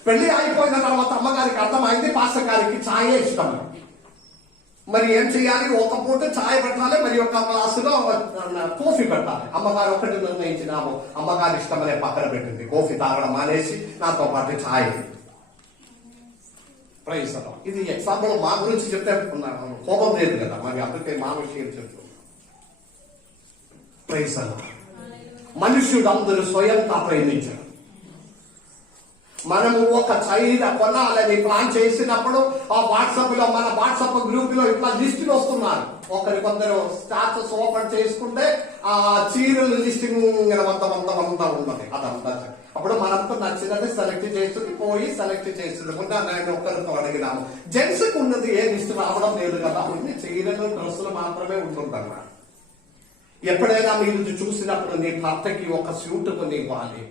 పెళ్లి అయిపోయిన తర్వాత అమ్మగారికి అర్థమైంది పాస్టర్ గారికి ఛాయే ఇష్టం. మరి ఏం చేయాలి? ఒక పూట ఛాయ్ పెట్టాలి, మరి ఒక గ్లాసులో కాఫీ పెట్టాలి. అమ్మగారు ఒకటి నిర్ణయించినాము, అమ్మగారి ఇష్టమనే పక్కన పెట్టింది. కాఫీ తాగడం మానేసి నాతో పాటు ఛాయ్. ప్రైజ్ అలా. ఇది ఎగ్జాంపుల్ మా గురించి చెప్తే కోపం లేదు కదా, మరి అందుకే మా విషయం చెప్తున్నాం. ప్రైజ్ అలా. మనుష్యుడు అందరూ స్వయంగా ప్రేమించరు. మనము ఒక చైర్ కొనాలని ప్లాన్ చేసినప్పుడు ఆ వాట్సాప్ లో, మన వాట్సాప్ గ్రూప్ లో ఇట్లా లిస్టులు వస్తున్నారు. కొందరు స్టాటస్ ఓపెన్ చేసుకుంటే ఆ చీరలు లిస్టింగ్ అంతా ఉన్నది. అదంతా అప్పుడు మనకు నచ్చినది సెలెక్ట్ చేస్తుంది, పోయి సెలెక్ట్ చేస్తుంది. ముందు నేను ఒక్కరితో అడిగినాము, జెంట్స్ కు ఉన్నది ఏ లిస్ట్ రావడం లేదు కదా, అన్ని చీరలు డ్రెస్సులు మాత్రమే ఉంటుందన్నా. ఎప్పుడైనా మీరు చూసినప్పుడు నీ భర్తకి ఒక సూట్ కొనివ్వాలి,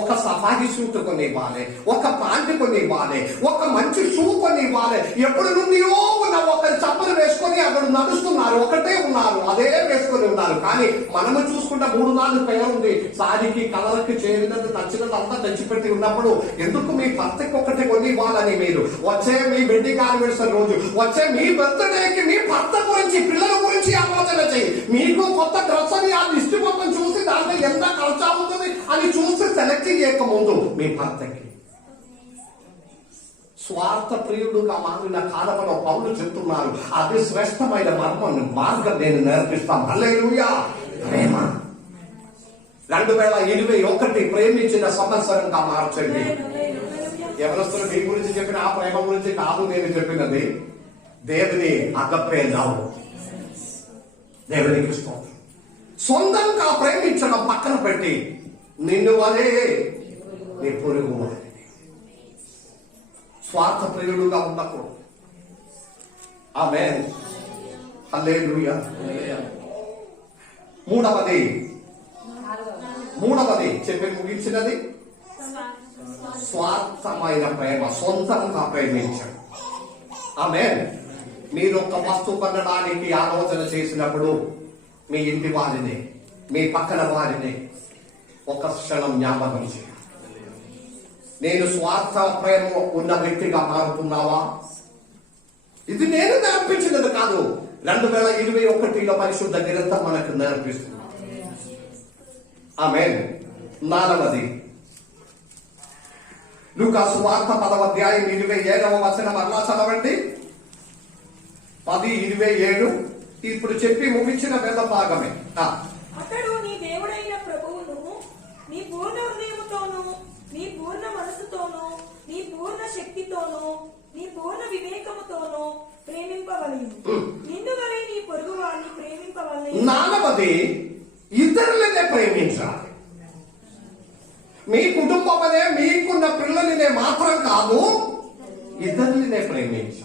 ఒక సఫారీ సూట్ కొనివ్వాలి, ఒక ప్యాంట్ కొనివ్వాలి, ఒక మంచి షూ కొనివ్వాలి. ఎప్పటి నుండియో ఉన్న ఒకరి చప్పలు వేసుకొని అక్కడ నడుస్తున్నారు, ఒకటే ఉన్నారు, అదే వేసుకొని ఉన్నారు. కానీ మనము చూసుకుంటే 3-4 పేరు ఉంది. సారీకి కలర్కి చేరినది నచ్చినది అంతా తెచ్చిపెట్టి ఉన్నప్పుడు ఎందుకు మీ భర్తకి ఒకటి కొనివ్వాలని మీరు వచ్చే మీ వెడ్డింగ్ యానివర్సరీ రోజు, వచ్చే మీ బర్త్డేకి మీ భర్త గురించి, పిల్లల గురించి ఆలోచన చేయి. మీకు కొత్త డ్రెస్ అని ఆ లిస్ట్ మొత్తం చూసి దాంట్లో ఎంత ఖర్చు అవుతుంది అని చూసి సెలెక్ట్ చేయక ముందు మీ భర్తకి స్వార్థ ప్రియుడుగా మారిన కాలంలో పౌలు చెప్తున్నారు, అది శ్రేష్టమైన మార్గం నేను నేర్పిస్తాను. హల్లెలూయా. ప్రేమ 2021 ప్రేమించిన సంవత్సరంగా మార్చండి. ఎవరొస్తారు మీ గురించి చెప్పిన ఆ ప్రేమ గురించి కాదు నేను చెప్పినది. దేవుని అగపే లవ్, దేవునికి ఇష్టం. సొంతంగా ప్రేమించడం పక్కన పెట్టి నిన్ను వలే నీ పొరుగు వారిని. స్వార్థ ప్రియుడుగా ఉండకూడదు. ఆమేన్. హల్లెలూయా. మూడవది చెప్పి ముగించినది స్వార్థమైన ప్రేమ, సొంతంగా ప్రేమించడం. ఆమేన్. మీరు ఒక వస్తువు కొనడానికి ఆలోచన చేసినప్పుడు మీ ఇంటి వారిని, మీ పక్కన వారిని ఒక క్షణం జ్ఞాపకం చేయాలి. నేను స్వార్థ ప్రేమ ఉన్న వ్యక్తిగా మారుతున్నావా? ఇది నేను నేర్పించినది కాదు, 2021లో పరిశుద్ధ గ్రంథం మనకు నేర్పిస్తుంది. ఆమేన్. 4వది లూకా సువార్త 10వ అధ్యాయం 27వ వచనం అలా చదవండి. 10:27. ఇప్పుడు చెప్పి ముగించిన వేద భాగమే. అతడు నీ దేవుడైన ప్రభువును నీ పూర్ణ హృదయముతోను, నీ పూర్ణ మనసుతోను, నీ పూర్ణ శక్తితోను, నీ పూర్ణ వివేకముతోను ప్రేమింపవలెను. నిన్ను వలె నీ పొరుగు వారిని ప్రేమింపవలెను. 4వది ఇతరులనే ప్రేమించాలి. మీ కుటుంబమనే, మీకున్న పిల్లలనే మాత్రం కాదు, ఇతరులనే ప్రేమించాలి.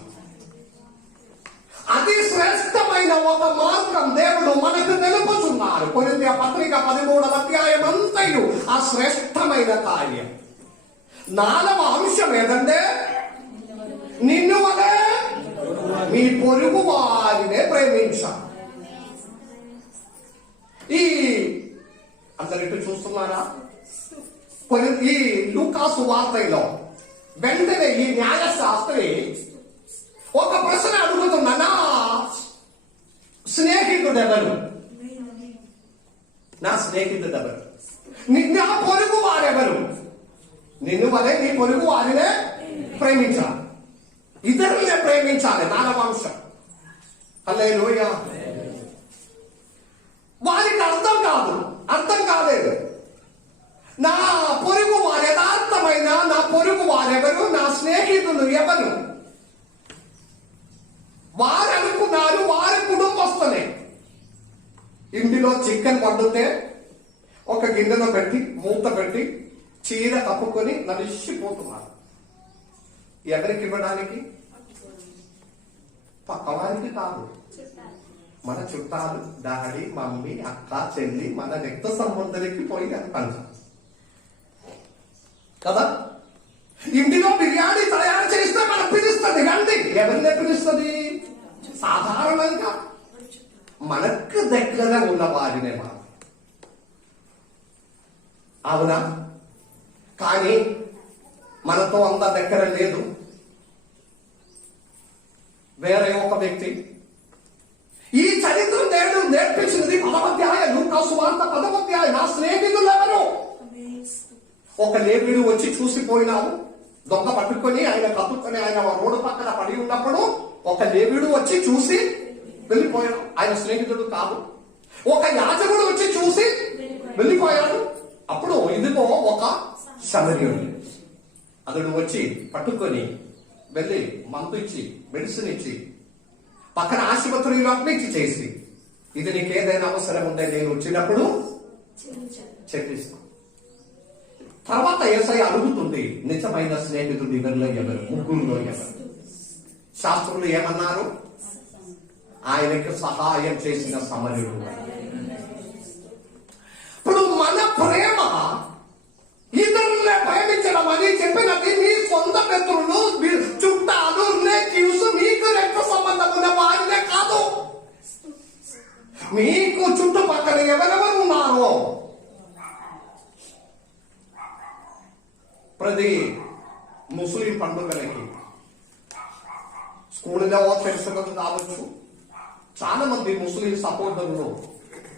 అది శ్రేష్టమైన ఒక మార్గం దేవుడు మనకు తెలుపుతున్నారు. కొరింథీ పత్రిక 13వ అధ్యాయం అంతయు ఆ శ్రేష్టమైన కార్యం. 4వ అంశం ఏదంటే నిన్ను వలె మీ పొరుగు వారినే ప్రేమించాలి. ఈ అందరికీ చూస్తున్నారా? ఈ లూకా సువార్తలో వెంటనే ఈ న్యాయశాస్త్రి ఒక ప్రశ్న అడుగుతున్నా, నా స్నేహితుడు ఎవరు? నా స్నేహితుడు ఎవరు? నా పొరుగు వారెవరు? నిన్ను వలె నీ పొరుగు వారినే ప్రేమించాలి, ఇతరులనే ప్రేమించాలి. 4వ అంశం. హల్లెలూయా. వారికి అర్థం కాలేదు. నా పొరుగు వారు యథార్థమైన నా పొరుగు వారెవరు? నా స్నేహితులు ఎవరు? వారు అనుకున్నారు వారి కుటుంబస్తులే. ఇంటిలో చికెన్ వండితే ఒక గిన్నెలో పెట్టి మూత పెట్టి చీర కప్పుకొని నలిసిపోతున్నారు. ఎవరికి ఇవ్వడానికి? పక్కవారికి కాదు, మన చుట్టాలు, డాడీ, మమ్మీ, అక్క, చెల్లి, మన రక్త సంబంధాలకి పోయి అది పంచాలి కదా. ఇంటిలో బిర్యానీ తయారు చేస్తే మనకు పిలుస్తుంది, రండి. ఎవరినే పిలుస్తుంది? సాధారణంగా మనకు దగ్గర ఉన్న వారినే మనం, అవునా? కానీ మనతో అంత దగ్గర లేదు వేరే ఒక వ్యక్తి. ఈ చరిత్ర నేర్పించినది 10వ అధ్యాయం, లూకా సువార్త 10వ అధ్యాయం. నా స్నేహితులు ఎవరు? ఒక లేవీడు వచ్చి చూసిపోయినావు, దొంగ పట్టుకొని ఆయన కత్తుకొని ఆయన రోడ్డు పక్కన పడి ఉన్నప్పుడు ఒక లేవీడు వచ్చి చూసి వెళ్ళిపోయాడు. ఆయన స్నేహితుడు కాదు. ఒక యాజకుడు వచ్చి చూసి వెళ్ళిపోయాడు. అప్పుడు ఇదిగో ఒక సమరయుడు అతడు వచ్చి పట్టుకొని వెళ్ళి మందు ఇచ్చి, మెడిసిన్ ఇచ్చి, పక్కన ఆసుపత్రిలో అడ్మిట్ చేసి, ఇది నీకు ఏదైనా అవసరం ఉంటే నేను వచ్చినప్పుడు చెప్పిస్తాను. తర్వాత యేసయ్య అడుగుతుంది, నిజమైన స్నేహితుడు ఎవరిలో ఎవరు? ముగ్గురులో ఎవరు? శాస్త్రులు ఏమన్నారు? ఆయనకు సహాయం చేసిన సమరయుడు. ఇప్పుడు మన ప్రేమ ఇతరులే ప్రేమించడం అని చెప్పినది మీ సొంత మిత్రులు, చుట్టాలు, రిలేటివ్స్, మీకు రక్త సంబంధం ఉన్న వారినే కాదు, మీకు చుట్టుపక్కల ఎవరెవరు ఉన్నారో. ప్రతి ముస్లిం పండుగలకి స్కూల్లో తెలుసుకున్నది కావచ్చు, చాలా మంది ముస్లిం సపోర్టర్లు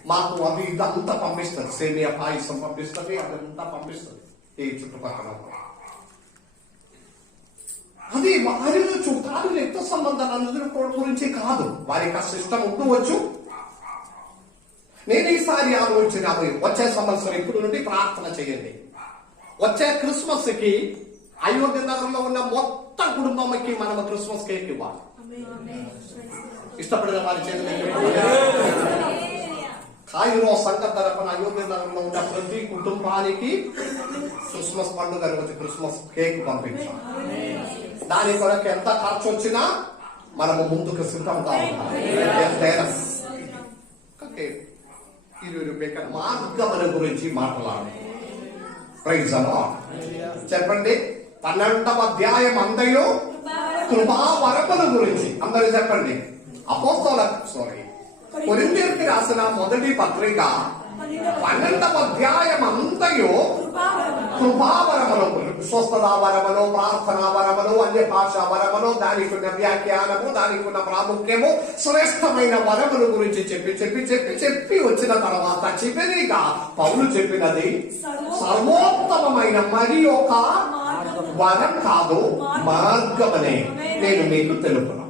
మాకు అవి ఇదంతా పంపిస్తారు, సేమియా పాయసం పంపిస్తుంది, అదంతా పంపిస్తుంది ఈ చుట్టుపక్కల. అది వారిలో చుట్టాలు రక్త సంబంధాలు గురించి కాదు, వారికి ఆ సిస్టమ్ ఉండవచ్చు. నేను ఈసారి ఆలోచన, వచ్చే సంవత్సరం ఇప్పుడు నుండి ప్రార్థన చేయండి. వచ్చే క్రిస్మస్ కి అయోధ్య నగరంలో ఉన్న మొత్తం కుటుంబంకి మనం క్రిస్మస్ కేక్ ఇవ్వాలి. ఇష్టపడిన వారి చేతులు కాయిరో సంఘం తరపున అయోధ్య నగరంలో ఉన్న ప్రతి కుటుంబానికి క్రిస్మస్ పండుగ రోజు క్రిస్మస్ కేక్ పంపించాలి. దాని కొరకు ఎంత ఖర్చు వచ్చినా మనము ముందుకు సిద్ధంగా ఉండాలి. 20 రూపాయల మార్గముల గురించి మాట్లాడాలి. Praise the Lord. చెప్పండి. 12వ అధ్యాయం అంతయు కృపావరముల గురించి. అందరూ చెప్పండి. కొరింథీయులకు రాసిన మొదటి పత్రిక 12వ అధ్యాయం అంతయు కృపావరములు, స్వస్థత వరములు, ప్రార్థనా వరములు, అన్య భాషా వరములు, దానికి ఉన్న వ్యాఖ్యానము, దానికి ఉన్న ప్రాముఖ్యము, శ్రేష్టమైన వరముల గురించి చెప్పి చెప్పి చెప్పి చెప్పి వచ్చిన తర్వాత చివరిగా పౌలు చెప్పినది సర్వోత్తమమైన మరి ఒక వరం కాదు, మార్గమనే నేను మీకు తెలుపును.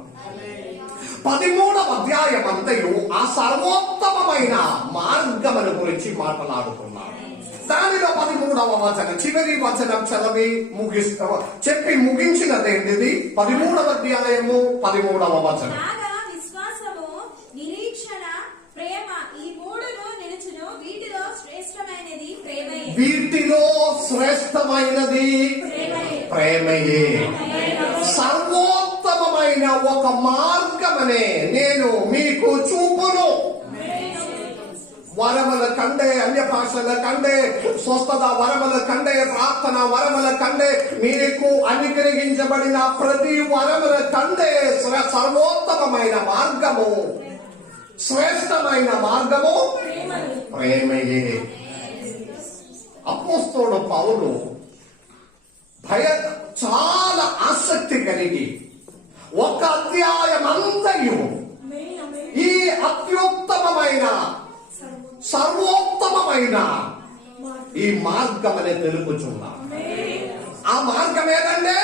13వ అధ్యాయం అంతయు ఆ సర్వోత్తమమైన మార్గముల గురించి మాట్లాడుతున్నాను. దానిలో 13వ వచనం, చివరి వచనం చదివి చెప్పి ముగించినదేంటిది? 13వ అధ్యాయము 13వ వచనం. విశ్వాసము, నిరీక్షణ, ప్రేమ, ఈ మూడును నిలుచును. వీటిలో శ్రేష్టమైనది ప్రేమయే. వీటిలో శ్రేష్టమైనది ప్రేమయే. సర్వోత్తమమైన ఒక మార్గమనే నేను మీకు చూపును. వరముల కంటే, అన్య భాషల కంటే, స్వస్థత వరముల కంటే, ప్రార్థన వరముల కంటే, మీకు అనుగ్రహించబడిన ప్రతి వరముల కంటే సర్వోత్తమమైన మార్గము, శ్రేష్టమైన మార్గము ప్రేమయే. అపోస్తలుడు పౌలు చాలా ఆసక్తి కలిగి ఒక అధ్యాయం అంతయు ఈ అత్యుత్తమమైన సర్వోత్తమమైన ఈ మార్గం అనే తెలుపుచున్నా. ఆ మార్గం ఏదంటే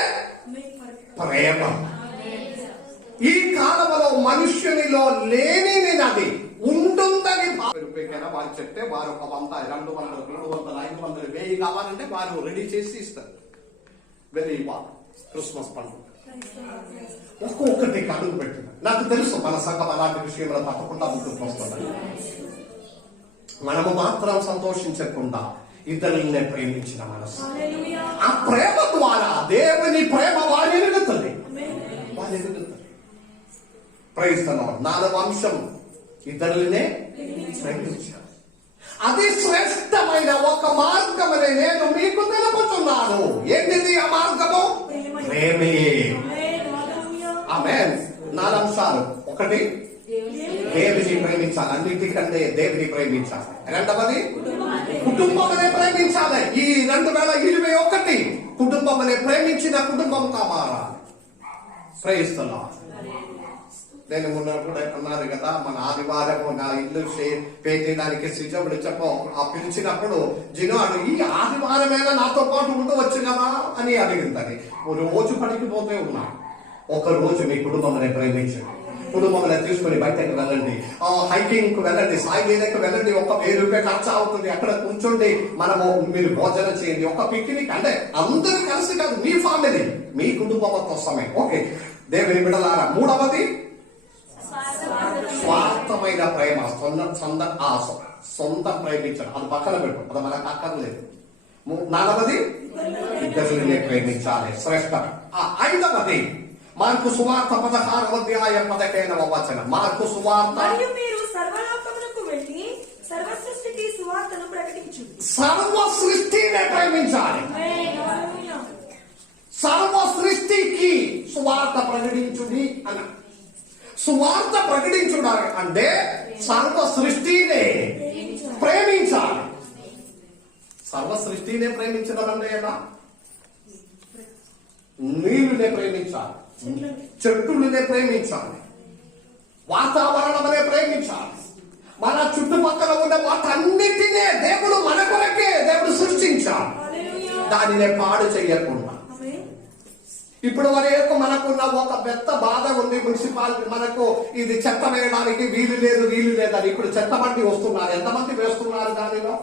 ప్రేమ. ఈ కాలంలో మనుష్యునిలో లేని నది ఉంటుందని వారు చెప్తే వారు ఒక 100, 200, 300, 500, 1000 కావాలంటే వారు రెడీ చేసి ఇస్తారు. వెళ్ళి క్రిస్మస్ పండుగ ఒక్కొక్కటి అడుగు పెట్టిన. నాకు తెలుసు మన సంఘం అలాంటి విషయంలో తప్పకుండా ముందుకు వస్తుంది. మనము మాత్రం సంతోషించకుండా ఇతరులనే ప్రేమించిన మనసు, ఆ ప్రేమ ద్వారా దేవుని ప్రేమ వారు ఎదుగుతుంది. Praise the Lord. 4వ అంశం, ఇతరులనే ప్రేమించాలి. అది శ్రేష్టమైన ఒక మార్గమని నేను మీకు తెలుపుతున్నాను. ఏంటిది ఆ మార్గము? ప్రేమే. ఆమేన్. 4 అంశాలు. 1, దేవుని ప్రేమించాలి. అన్నిటికంటే దేవుని ప్రేమించాలి. 2వది, కుటుంబమనే ప్రేమించాలి. ఈ 2021 కుటుంబమనే ప్రేమించిన కుటుంబంగా మారాలి. Praise the Lord. నేను మొన్న కూడా అన్నారు కదా, మన ఆదివారం నా ఇల్లు పెట్టడానికి శ్రీజవుడు పిలిచినప్పుడు జినాడు ఈ ఆదివారమైనా నాతో పాటు ఉండవచ్చు కదా అని అడిగిందని. రోజు పనికి పోతే ఉన్నా. ఒక రోజు మీ కుటుంబం ప్రేమించండి. కుటుంబం తీసుకుని బయటకు వెళ్ళండి, హైకింగ్ కు వెళ్ళండి, సాయిగీలకు వెళ్ళండి. 1,000 రూపాయలు ఖర్చు అవుతుంది. అక్కడ కూర్చోండి, మనము మీరు భోజనం చేయండి. ఒక పిక్నిక్ అంటే అందరూ కలిసి కాదు, మీ ఫ్యామిలీ, మీ కుటుంబంతో సమయం. ఓకే, దేవుని బిడ్డలారా. 3వది, స్వార్థమైన ప్రేమ. సొంత ప్రేమించడం అది పక్కన పెట్టు, అది మనకు అక్కర్లేదు. 4వది, ఇతరులనే ప్రేమించాలి. శ్రేష్టం. 5వది, మార్కు సువార్త 16వ అధ్యాయం 15వ వచనం. మార్కు సువార్త, మరియు మీరు సర్వలోకమునకు వెళ్ళి సర్వ సృష్టికి సువార్తను ప్రకటించుడి. సర్వ సృష్టినే ప్రేమించాలి. సర్వ సృష్టికి సువార్త ప్రకటించుడి అన్న. సువార్త ప్రకటించుడా అంటే సర్వ సృష్టినే ప్రేమించాలి. సర్వ సృష్టినే ప్రేమించడం అంటే ఎలా? నీళ్ళునే ప్రేమించాలి, చెట్టులనే ప్రేమించాలి, వాతావరణమనే ప్రేమించాలి. మన చుట్టుపక్కల ఉన్న వాటన్నిటినే దేవుడు మన కొరకే దేవుడు సృష్టించాలి. దానినే పాడు చెయ్యకుండా. ఇప్పుడు వరకు మనకున్న ఒక పెద్ద బాధ ఉంది. మున్సిపాలిటీ మనకు ఇది చెత్త వేయడానికి వీలు లేదని. ఇప్పుడు చెత్త బండి వస్తున్నారు. ఎంతమంది వేస్తున్నారు? దానిలో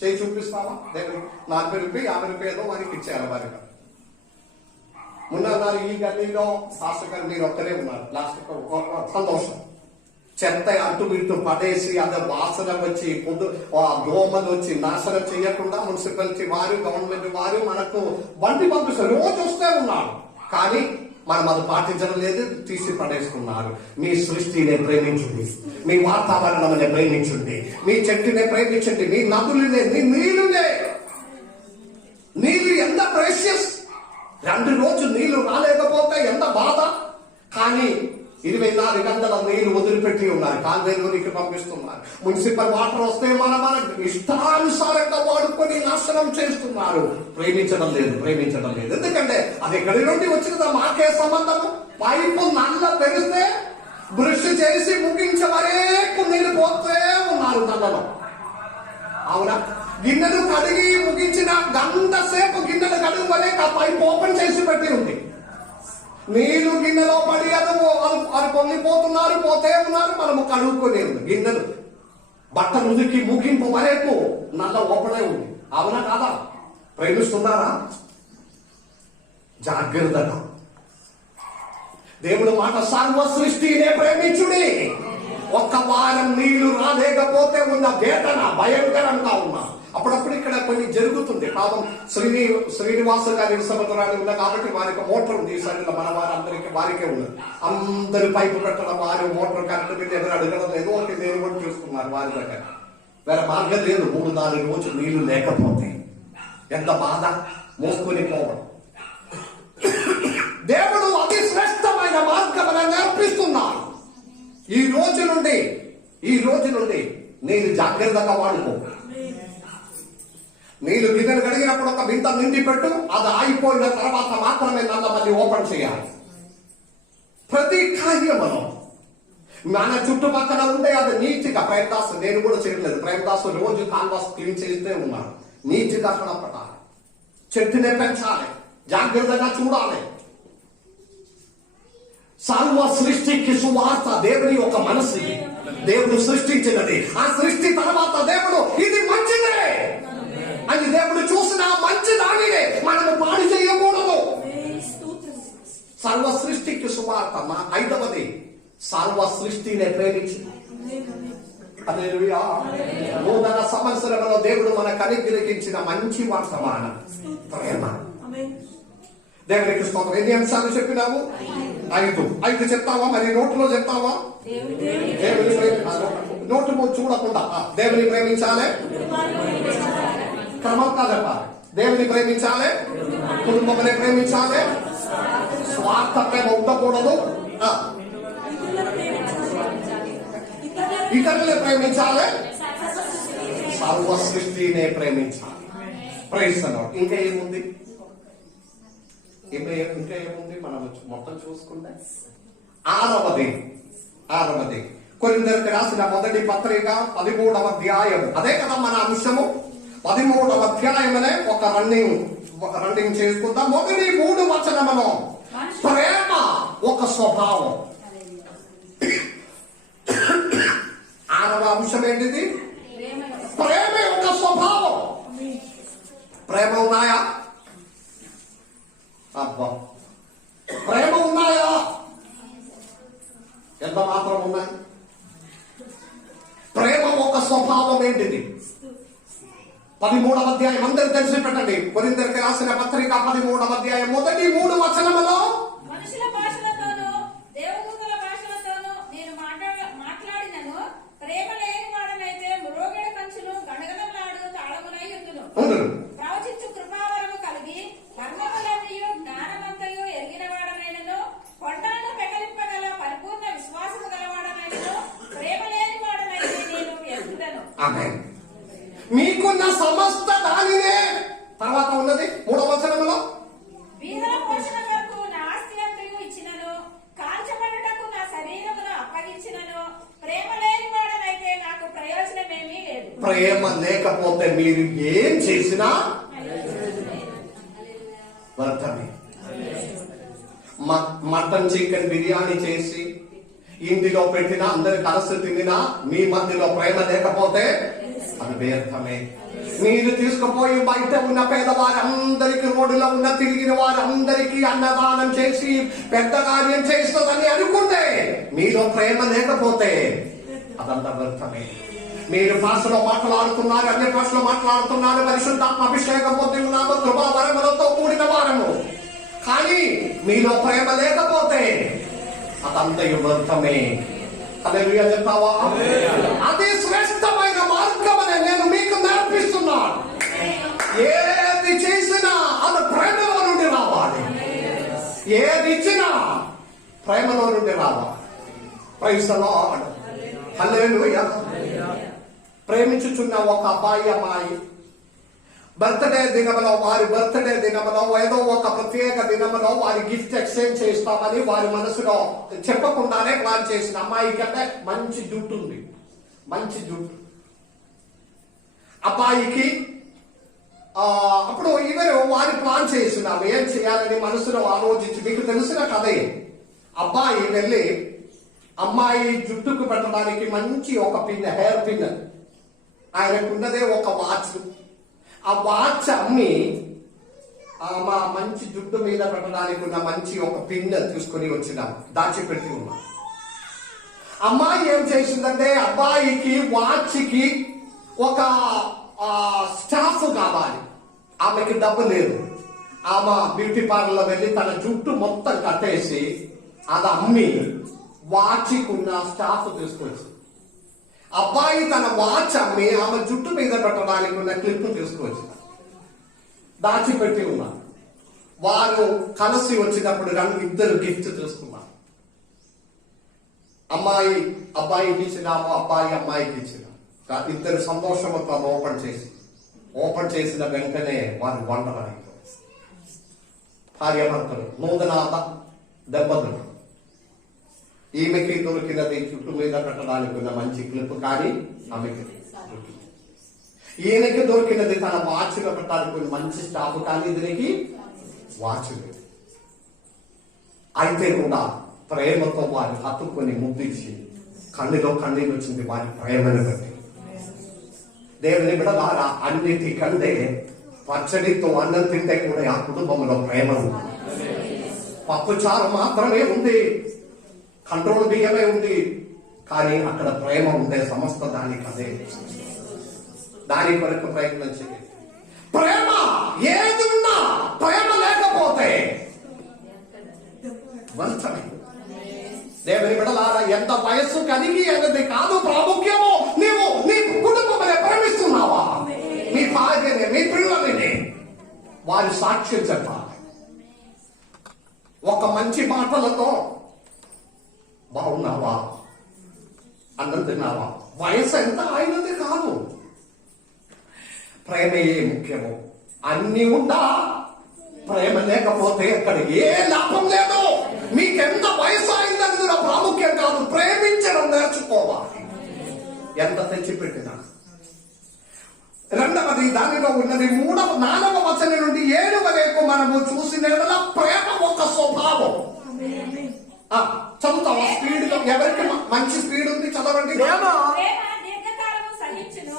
చేయి చూపిస్తావా? దేవుడు 40 రూపాయలు 50 రూపాయలు మనకి ఇచ్చారు. వారికి ముందన్నారు ఈ గల్లీలో శాస్త్ర గారు మీరు ఒక్కరే ఉన్నారు. లాస్ట్ సంతోషం. చెత్త అటు ఇటు పడేసి అది వాసన వచ్చి దోమలు వచ్చి నాశనం చేయకుండా మున్సిపాలిటీ వారు, గవర్నమెంట్ వారు మనకు బండి పంపిస్తారు. రోజు వస్తే ఉన్నారు, కానీ మనం అది పాటించడం లేదు, తీసి పడేసుకున్నారు. మీ సృష్టినే ప్రేమించండి, మీ వాతావరణాన్ని ప్రేమించండి, మీ చెట్టునే ప్రేమించండి, మీ నదులనే, మీ నీళ్ళునే. నీళ్ళు ఎంత ప్రెషియస్. 2 రోజులు నీళ్లు రాలేకపోతే ఎంత బాధ. కానీ 24 గంటల నీళ్లు వదిలిపెట్టి ఉన్నారు, కాల్వేలోనికి పంపిస్తున్నారు. మున్సిపల్ వాటర్ వస్తే మన ఇష్టానుసారంగా వాడుకొని నాశనం చేస్తున్నారు. ప్రేమించడం లేదు. ఎందుకంటే అది ఎక్కడి నుండి వచ్చినదా? మాకే సంబంధము. పైపు నల్ల తెరిస్తే బ్రష్ చేసి ముగించే వరకు నీళ్ళు పోతే ఉన్నారు నల్లలో. అవునా? గిన్నెలు కడిగి ముగించిన గంట సేపు గిన్నెలు కడుగు వరే ఆ పైప్ ఓపెన్ చేసి పెట్టి ఉంది. నీళ్లు గిన్నెలో పడి అది పొంగిపోతున్నారు, పోతే ఉన్నారు. మనము కడుక్కోలేదు. గిన్నెలు బట్టలు ఉదికి ముగింపు వరకు నల్ల ఓపెన్ ఉంది. అవునా కాదా? ప్రేమిస్తున్నారా? జాగ్రత్తగా. దేవుడు మాట సర్వ సృష్టినే ప్రేమించుడి. 1 వారం నీళ్లు రాలేకపోతే ఉన్న వేదన భయంకరంగా ఉన్నా. అప్పుడప్పుడు ఇక్కడ కొన్ని జరుగుతుంది. పాపం శ్రీనివాస గారి సముద్రాలు ఉన్నా కాబట్టి వారికి మోటార్ ఉంది. సరిగ్గా మన వారందరికీ వారికే ఉన్నది. అందరు పైపు పెట్టడం, వారి మోటార్ కరెంట్ మీద ఎవరు అడగడం లేదు. ఒకటి నేను కూడా చూస్తున్నారు వారి దగ్గర. వేరే మార్గం లేదు. 3-4 రోజులు నీళ్లు లేకపోతే ఎంత బాధ. మోసుకొని పోవడం. దేవుడు అతి శ్రేష్టమైన మార్గం నేర్పిస్తున్నాడు. ఈ రోజు నుండి నేను జాగ్రత్తగా వాడుకో. నీళ్ళు గిన్నెలు కడిగినప్పుడు ఒక బింత నిండి పెట్టు. అది ఆగిపోయిన తర్వాత మాత్రమే నల్ల మళ్ళీ ఓపెన్ చేయాలి. ప్రతి కార్యములో మన చుట్టుపక్కల ఉండే అది నీట్గా. ప్రేమదాసు నేను కూడా చేయలేదు. ప్రేమదాసు రోజు కాన్వాస్ క్లీన్ చేస్తే ఉన్నాను. నీట్గా కనపడాలి. చెట్టునే పెంచాలి, జాగ్రత్తగా చూడాలి. సర్వ సృష్టికి సువార్త దేవుని ఒక మనసు. దేవుడు సృష్టించినది. ఆ సృష్టి తర్వాత దేవుడు ఇది మంచిదే అని దేవుడు చూసిన మంచి దానినే మనము పాడు చేయకూడదు. సర్వ సృష్టికి సువార్త. 5వది, సర్వ సృష్టినే ప్రేమించి. నూతన సంవత్సరంలో దేవుడు మనకు అనుగ్రహించిన మంచి వర్తమానం ప్రేమ. దేవునికి స్తోత్రం. ఎన్ని అంశాలు చెప్పినావు? 5 చెప్తావా? మరి నోట్లో చెప్తావా? దేవుని నోటు చూడకుండా దేవుని ప్రేమించాలి, క్రమంగా చెప్పాలి. దేవుని ప్రేమించాలి, కుటుంబమునే ప్రేమించాలి, స్వార్థ ప్రేమ ఉండకూడదు, ఇతరులే ప్రేమించాలి, సర్వ సృష్టినే ప్రేమించాలి. Praise the Lord. ఇంకా ఏముంది? ఇంకా ఏముంది? మనం మొత్తం చూసుకుంటే ఆరవది కొరింథీయులకు రాసిన మొదటి పత్రిక 13వ అధ్యాయం. అదే కదా మన అంశము. 13వ అధ్యాయమనే ఒక రన్నింగ్ చేసుకుందాం. మొదటి 3 వచనములో ప్రేమ ఒక స్వభావం. 6వ అంశం ఏంటిది? ప్రేమ యొక్క స్వభావం. ప్రేమ ఉన్నాయా? అబ్బా, ప్రేమ ఉన్నాయా? ఎంత మాత్రం ఉన్నాయి? ప్రేమ ఒక స్వభావం ఏంటిది? 13వ అధ్యాయం అందరూ తెలిసి పెట్టండి. కొరింథీయులకు రాసిన పత్రిక 13వ అధ్యాయం మొదటి 3 వచనములో మనుషుల భాషలతోనూ దేవదూతల భాషలతోనూ నేను మాట్లాడినను ప్రేమ లేని వాడనైతే మ్రోగెడు కంచులు గణగణలాడు తాళములై ఉండును. ప్రవచించు కృపావరము కలిగి మర్మములన్నయు జ్ఞానమంతయు ఎరిగిన వాడనైనను కొండలను పెకలింపగల పరిపూర్ణ విశ్వాసము గలవాడనైనను ప్రేమ లేని వాడనైతే నేను వ్యర్థుడను. ఆమేన్. మీకున్న సమస్త దానినే తర్వాత ఉన్నది 3వ వచనములో బీదల పోషణ కొరకు నా ఆస్తి అంతయు ఇచ్చినను కాల్చబడుటకు నా శరీరమును అప్పగించినను ప్రేమ లేని వాడనైతే నాకు ప్రయోజనమేమీ లేదు. ప్రేమ లేకపోతే మీరు ఏం చేసినా వ్యర్థమే. మటన్ చికెన్ బిర్యానీ చేసి ఇంటిలో పెట్టినా అందరు కలిసి తినినా మీ మధ్యలో ప్రేమ లేకపోతే అది వ్యర్థమే. మీరు తీసుకుపోయి బయట ఉన్న పేదవారందరికీ, రోడ్డులో ఉన్న తిరిగిన వారందరికీ అన్నదానం చేసి పెద్ద కార్యం చేస్తుందని అనుకుంటే మీలో ప్రేమ లేకపోతే అదంతా వ్యర్థమే. మీరు భాషలో మాట్లాడుతున్నారు, అన్ని భాషలో మాట్లాడుతున్నారు, పరిశుద్ధాత్మ అభిషేకం పొంది ఉన్నాము, కృపావరములతో కూడిన వారము, కానీ మీలో ప్రేమ లేకపోతే అదంతయు వ్యర్థమే. హల్లెలూయా చెప్తావా? అది శ్రేష్టమైన మార్గం అని నేను మీకు నేర్పిస్తున్నాను. ఏది చేసినా అది ప్రేమలో నుండి రావాలి. ఏది ఇచ్చినా ప్రేమలో నుండి రావాలి. Praise the Lord. హల్లెలూయా. ప్రేమించుచున్న ఒక అమ్మాయి బర్త్డే దినములో, వారి బర్త్డే దినములో ఏదో ఒక ప్రత్యేక దినములో వారి గిఫ్ట్ ఎక్స్చేంజ్ చేస్తామని వారి మనసులో చెప్పకుండానే ప్లాన్ చేసిన అమ్మాయి కంటే మంచి జుట్టు ఉంది, మంచి జుట్టు. అబ్బాయికి అప్పుడు ఇవరు వారి ప్లాన్ చేస్తున్నాము ఏం చేయాలని మనసులో ఆలోచించి, మీకు తెలిసిన కథే. అబ్బాయి వెళ్ళి అమ్మాయి జుట్టుకు పెట్టడానికి మంచి ఒక పిన్, హెయిర్ పిన్, ఆయనకున్నదే ఒక వాచ్. ఆ వాచ్ అమ్మి మా మంచి జుట్టు మీద పెట్టడానికి ఉన్న మంచి ఒక పిన్ తీసుకుని వచ్చినాం, దాచిపెట్టి ఉన్నాం. అమ్మాయి ఏం చేసిందంటే అబ్బాయికి వాచ్కి ఒక స్టాఫ్ కావాలి. ఆమెకి డబ్బు లేదు. ఆమె బ్యూటీ పార్లర్లో వెళ్ళి తన జుట్టు మొత్తం కట్టేసి అది అమ్మి వాచ్కి ఉన్న స్టాఫ్ తీసుకొచ్చి, అబ్బాయి తన వాచ్ అమ్మి ఆమె జుట్టు మీద పెట్టడానికి ఉన్న క్లిప్ తీసుకొచ్చి దాచిపెట్టి ఉన్నారు. వారు కలిసి వచ్చినప్పుడు ఇద్దరు గిఫ్ట్ తీసుకున్నారు. అమ్మాయి అబ్బాయికి ఇచ్చినాము, అబ్బాయి అమ్మాయికి ఇచ్చినాము. ఇద్దరు సంతోషంతో ఓపెన్ చేసిన వెంటనే వారు వంటలు భార్యాభర్తలు నూతన దెబ్బలు. ఈమెకి దొరికినది చుట్టూ మీద పెట్టడానికి ఉన్న మంచి క్లిప్, కానీ ఆమెకి దొరికింది. ఈయనకి దొరికినది తన వాచ్ లో పెట్టడానికి ఉన్న మంచి స్టాఫ్, కానీ దీనికి వాచ్ లేదు. అయితే కూడా ప్రేమతో వారిని హత్తుకొని ముద్దించి కన్నీలో కన్నీళ్ళు వచ్చింది వారి ప్రేమను బట్టి. దేవుని బిడ్డలారా, అన్నిటికంటే పచ్చడితో అన్నం తింటే కూడా ఆ కుటుంబంలో ప్రేమ ఉంది. పప్పుచారు మాత్రమే ఉంది, కంట్రోల్ బియ్యమే ఉంది, కానీ అక్కడ ప్రేమ ఉండే సమస్త దానికి అదే. దాని కొరకు ప్రయత్నం చేయండి. ప్రేమ ఏది ఉన్నా ప్రేమ లేకపోతే వెంటనే. దేవుని బిడ్డలారా, ఎంత వయస్సు కలిగి అనేది కాదు ప్రాముఖ్యము. నీవు నీ కుటుంబమే ప్రేమిస్తున్నావా? నీ భార్యని, నీ పిల్లలని వారి సాక్ష్యం చెప్పాలి. ఒక మంచి మాటలతో బాగున్నావా, అన్నం తిన్నావా, వయసు ఎంత అయినది కాదు. ప్రేమయే ముఖ్యము. అన్ని ఉందా, ప్రేమ లేకపోతే అక్కడ ఏ లాభం లేదు. మీకెంత వయసు అయిందని కూడా ప్రాముఖ్యం కాదు. ప్రేమించడం నేర్చుకోవాలి, ఎంత తెచ్చిపెట్టినా. రెండవది దానిలో ఉన్నది 4వ వచనం నుండి 7 వరకు మనము చూసిన ప్రేమ ఒక స్వభావం. చదువుతావా స్పీడ్ గా? ఎవరికి మంచి స్పీడ్ ఉంది చదవండి. ప్రేమ దీర్ఘకాలము సహించును,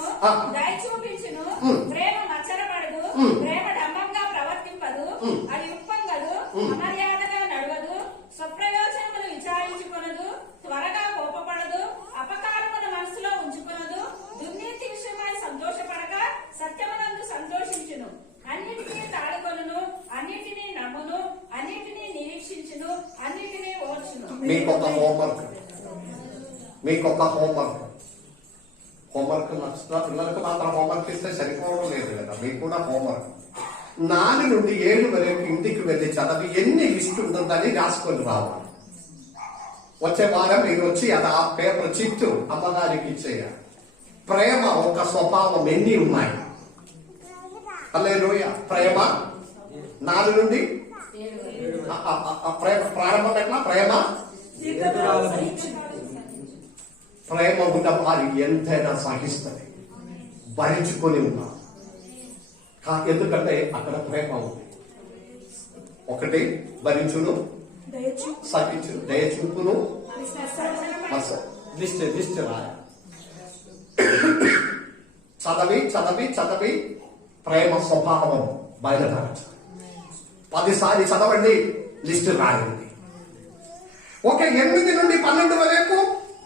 దయ చూపించును, ప్రేమ మచ్చరపడదు, ప్రేమ డంబంగా ప్రవర్తింపదు, అది ఉప్పొంగదు, అమర్యాదగా నడవదు, స్వప్రయోజనములు విచారించుకొనదు, త్వరగా కోపపడదు, అపకారమును మనసులో ఉంచుకొనదు, దుర్నీతి విషయమై సంతోషపడక సత్యమునందు సంతోషించును, అన్నిటినీ తాడుకొనును, అన్నిటినీ నమ్మును, అన్నిటినీ నిరీక్షించును, అన్నిటినీ ఓర్చును. మీకొక హోంవర్క్ నచ్చిన పిల్లలకు మాత్రం హోంవర్క్ ఇస్తే సరిపోవడం లేదు కదా, మీకు కూడా హోంవర్క్. 4 నుండి 7 వరకు ఇంటికి వెళ్ళి చదివి ఎన్ని లిస్ట్ ఉంటుందని రాసుకొని రావాలి. వచ్చే వారం మీరు వచ్చి అది ఆ పేపర్ చిట్టు అమ్మగారికి ఇచ్చేయాలి. ప్రేమ ఒక స్వభావం ఎన్ని ఉన్నాయి? హల్లెలూయా. ప్రేమ 4 నుండి ప్రేమ ప్రారంభం ఎట్లా? ప్రేమ ఉన్న వారి ఎంతైనా సహిస్తుంది, భరించుకొని ఉన్నారు. ఎందుకంటే అక్కడ ప్రేమ ఉంది. 1 భరించును, సహించును, దయచూపును, లిస్ట్ రాయ. చదివి ప్రేమ స్వభావం బయలుదేరచ్చు. 10 సార్లు చదవండి, లిస్ట్ రాయండి. 8 నుండి 12 వరకు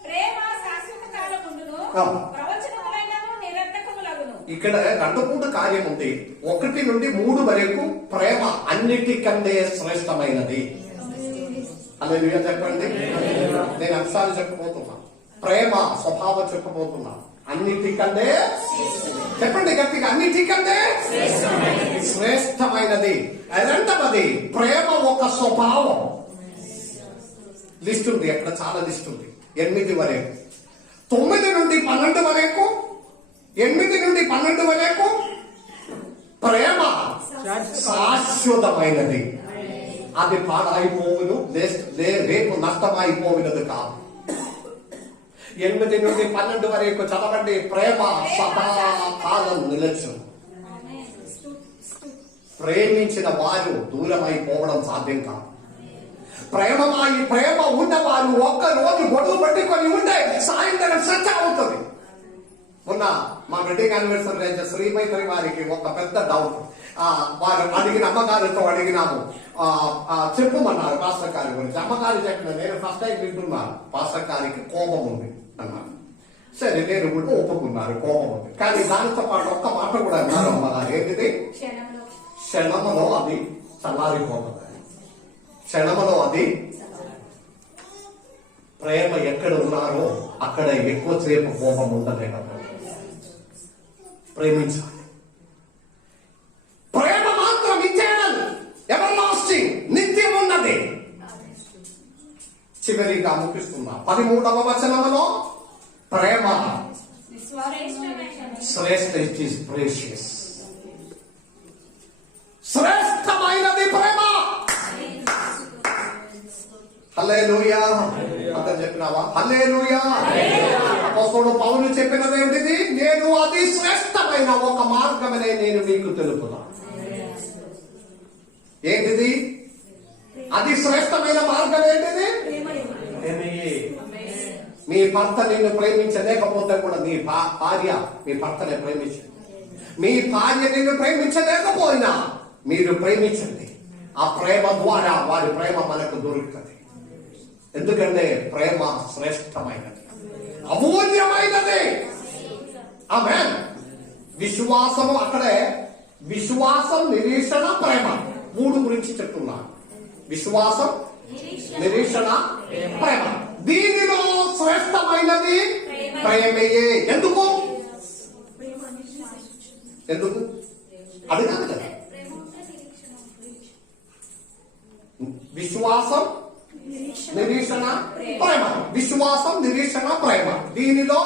ప్రేమ శాశ్వత కాలముండును, ప్రవచనములైనను నిరర్థకములగును. ఇక్కడ 2 కార్యం ఉంది. 1 నుండి 3 వరకు ప్రేమ అన్నిటికంటే శ్రేష్టమైనది. హల్లెలూయా చెప్పండి. నేను అంశాలు చెప్పబోతున్నా, ప్రేమ స్వభావం చెప్పబోతున్నా. అన్నిటికంటే చెప్పండి గట్టిగా, అన్నిటికంటే శ్రేష్టమైనది. రెండవది ప్రేమ ఒక స్వభావం. లిస్ట్ ఉంది, అక్కడ చాలా లిస్ట్ ఉంది. 8 వరకు, 9 నుండి 12 వరకు, 8 నుండి 12 వరకు ప్రేమ శాశ్వతమైనది. అది పాడైపోవును, రేపు నష్టమైపోయినది కాదు. 8 నుండి 12 వరకు చదవండి. ప్రేమ సదాకాలం నిలచును. ప్రేమించిన వారు దూరమైపోవడం సాధ్యం కాదు. ప్రేమ ఉన్నవారు ఒక్క రోజు గొడవ పెట్టుకొని ఉంటే సాయంత్రం చర్చ అవుతుంది. మొన్న మా వెడ్డింగ్ యానివర్సరీ అయితే శ్రీమైత్రి వారికి ఒక పెద్ద డౌట్. వారు అడిగిన అమ్మగారితో అడిగినాము, చెప్పమన్నారు పాస్టర్ గారి గురించి. అమ్మగారు చెప్పిన, నేను ఫస్ట్ టైం వింటున్నాను, పాస్టర్ గారికి కోపం ఉంది అన్నారు. సరే, నేను కూడా ఒప్పుకున్నారు, కోపం ఉంది. కానీ దానితో పాటు ఒక్క మాట కూడా అన్నారు అమ్మగారు. ఏంటిది? క్షణములో అది చల్లారిపోతుంది. క్షణములో అది. ప్రేమ ఎక్కడ ఉన్నారో అక్కడ ఎక్కువసేపు కోపం ఉండలేకపోతే ప్రేమించాలి. ప్రేమ మాత్రం ఇచ్చేయాలి, ఎవర్ లాస్టింగ్, నిత్యం ఉన్నది. చివరిగా ముగిస్తున్నా 13వ వచనంలో ప్రేమ శ్రేష్ఠ, ఇట్ ఈస్ ప్రేషియస్. శ్రేష్టమైనది ప్రేమ. హల్లెలూయా. అందరు చెప్పినావా? హల్లెలూయా. అపోస్తలుడు పౌలు చెప్పినది ఏంటిది? నేను అతి శ్రేష్టమైన ఒక మార్గమనే నేను మీకు తెలుపుతా. ఏంటిది అతి శ్రేష్టమైన మార్గం? ఏంటిది? మీ భర్త నిన్ను ప్రేమించలేకపోతే కూడా నీ భార్య మీ భర్తనే ప్రేమించండి. మీ భార్య నిన్ను ప్రేమించలేకపోయినా మీరు ప్రేమించండి. ఆ ప్రేమ ద్వారా వారి ప్రేమ మనకు దొరుకుతుంది. ఎందుకంటే ప్రేమ శ్రేష్టమైనది, అమూల్యమైనది. ఆమేన్. విశ్వాసము, అక్కడే విశ్వాసం, నిరీక్షణ, ప్రేమ 3 గురించి చెప్తున్నాను. విశ్వాసం, నిరీక్షణ ప్రేమ. దీనిలో శ్రేష్టమైనది ప్రేమయే. ఎందుకు ఎందుకు అది కాదు కదా. విశ్వాసం, నిరీక్షణ, ప్రేమ. విశ్వాసం, నిరీక్షణ, ప్రేమ. దీనిలో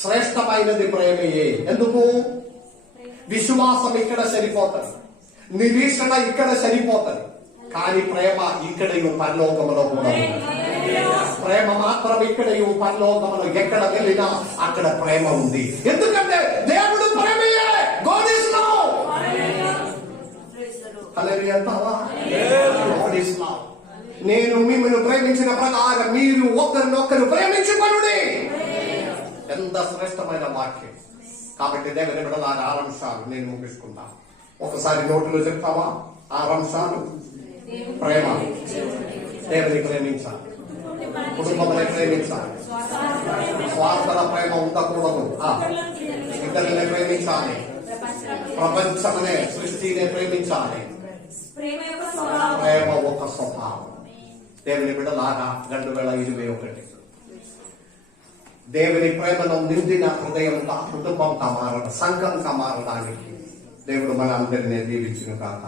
శ్రేష్టమైనది ప్రేమయే. ఎందుకు? విశ్వాసం ఇక్కడ సరిపోతుంది, నిరీక్షణ ఇక్కడ సరిపోతుంది, కానీ ప్రేమ ఇక్కడ పరలోకములో కూడా ఉంది. ప్రేమ మాత్రం ఇక్కడ పరలోకములో ఎక్కడ వెళ్ళినా అక్కడ ప్రేమ ఉంది. ఎందుకంటే దేవుడు ప్రేమయే. God is love. హల్లెలూయా అంటావా? God is love. నేను మిమ్మల్ని ప్రేమించిన ప్రకారం మీరు ఒకరినొకరు ప్రేమించుకొనుడి. ఎంత శ్రేష్టమైన వాక్యం. కాబట్టి దేవుని బిడ్డలారా 6 అంశాలు నేను ముగిస్తున్నా. ఒకసారి నోటిలో చెప్తావా? 6 అంశాలు. ప్రేమ, దేవుని ప్రేమించాలి, కుటుంబాన్ని ప్రేమించాలి, స్వార్థల ప్రేమ ఉండకూడదు, ఇతరులని ప్రేమించాలి, ప్రపంచమనే సృష్టిని ప్రేమించాలి. ప్రేమ ఒక స్వభావం. దేవుని బిడ్డలాగా 2021 దేవుని ప్రేమను నిండిన హృదయంగా, కుటుంబంగా మారడం, సంఘంగా మారడానికి దేవుడు మన అందరినీ దీవించిన కాక.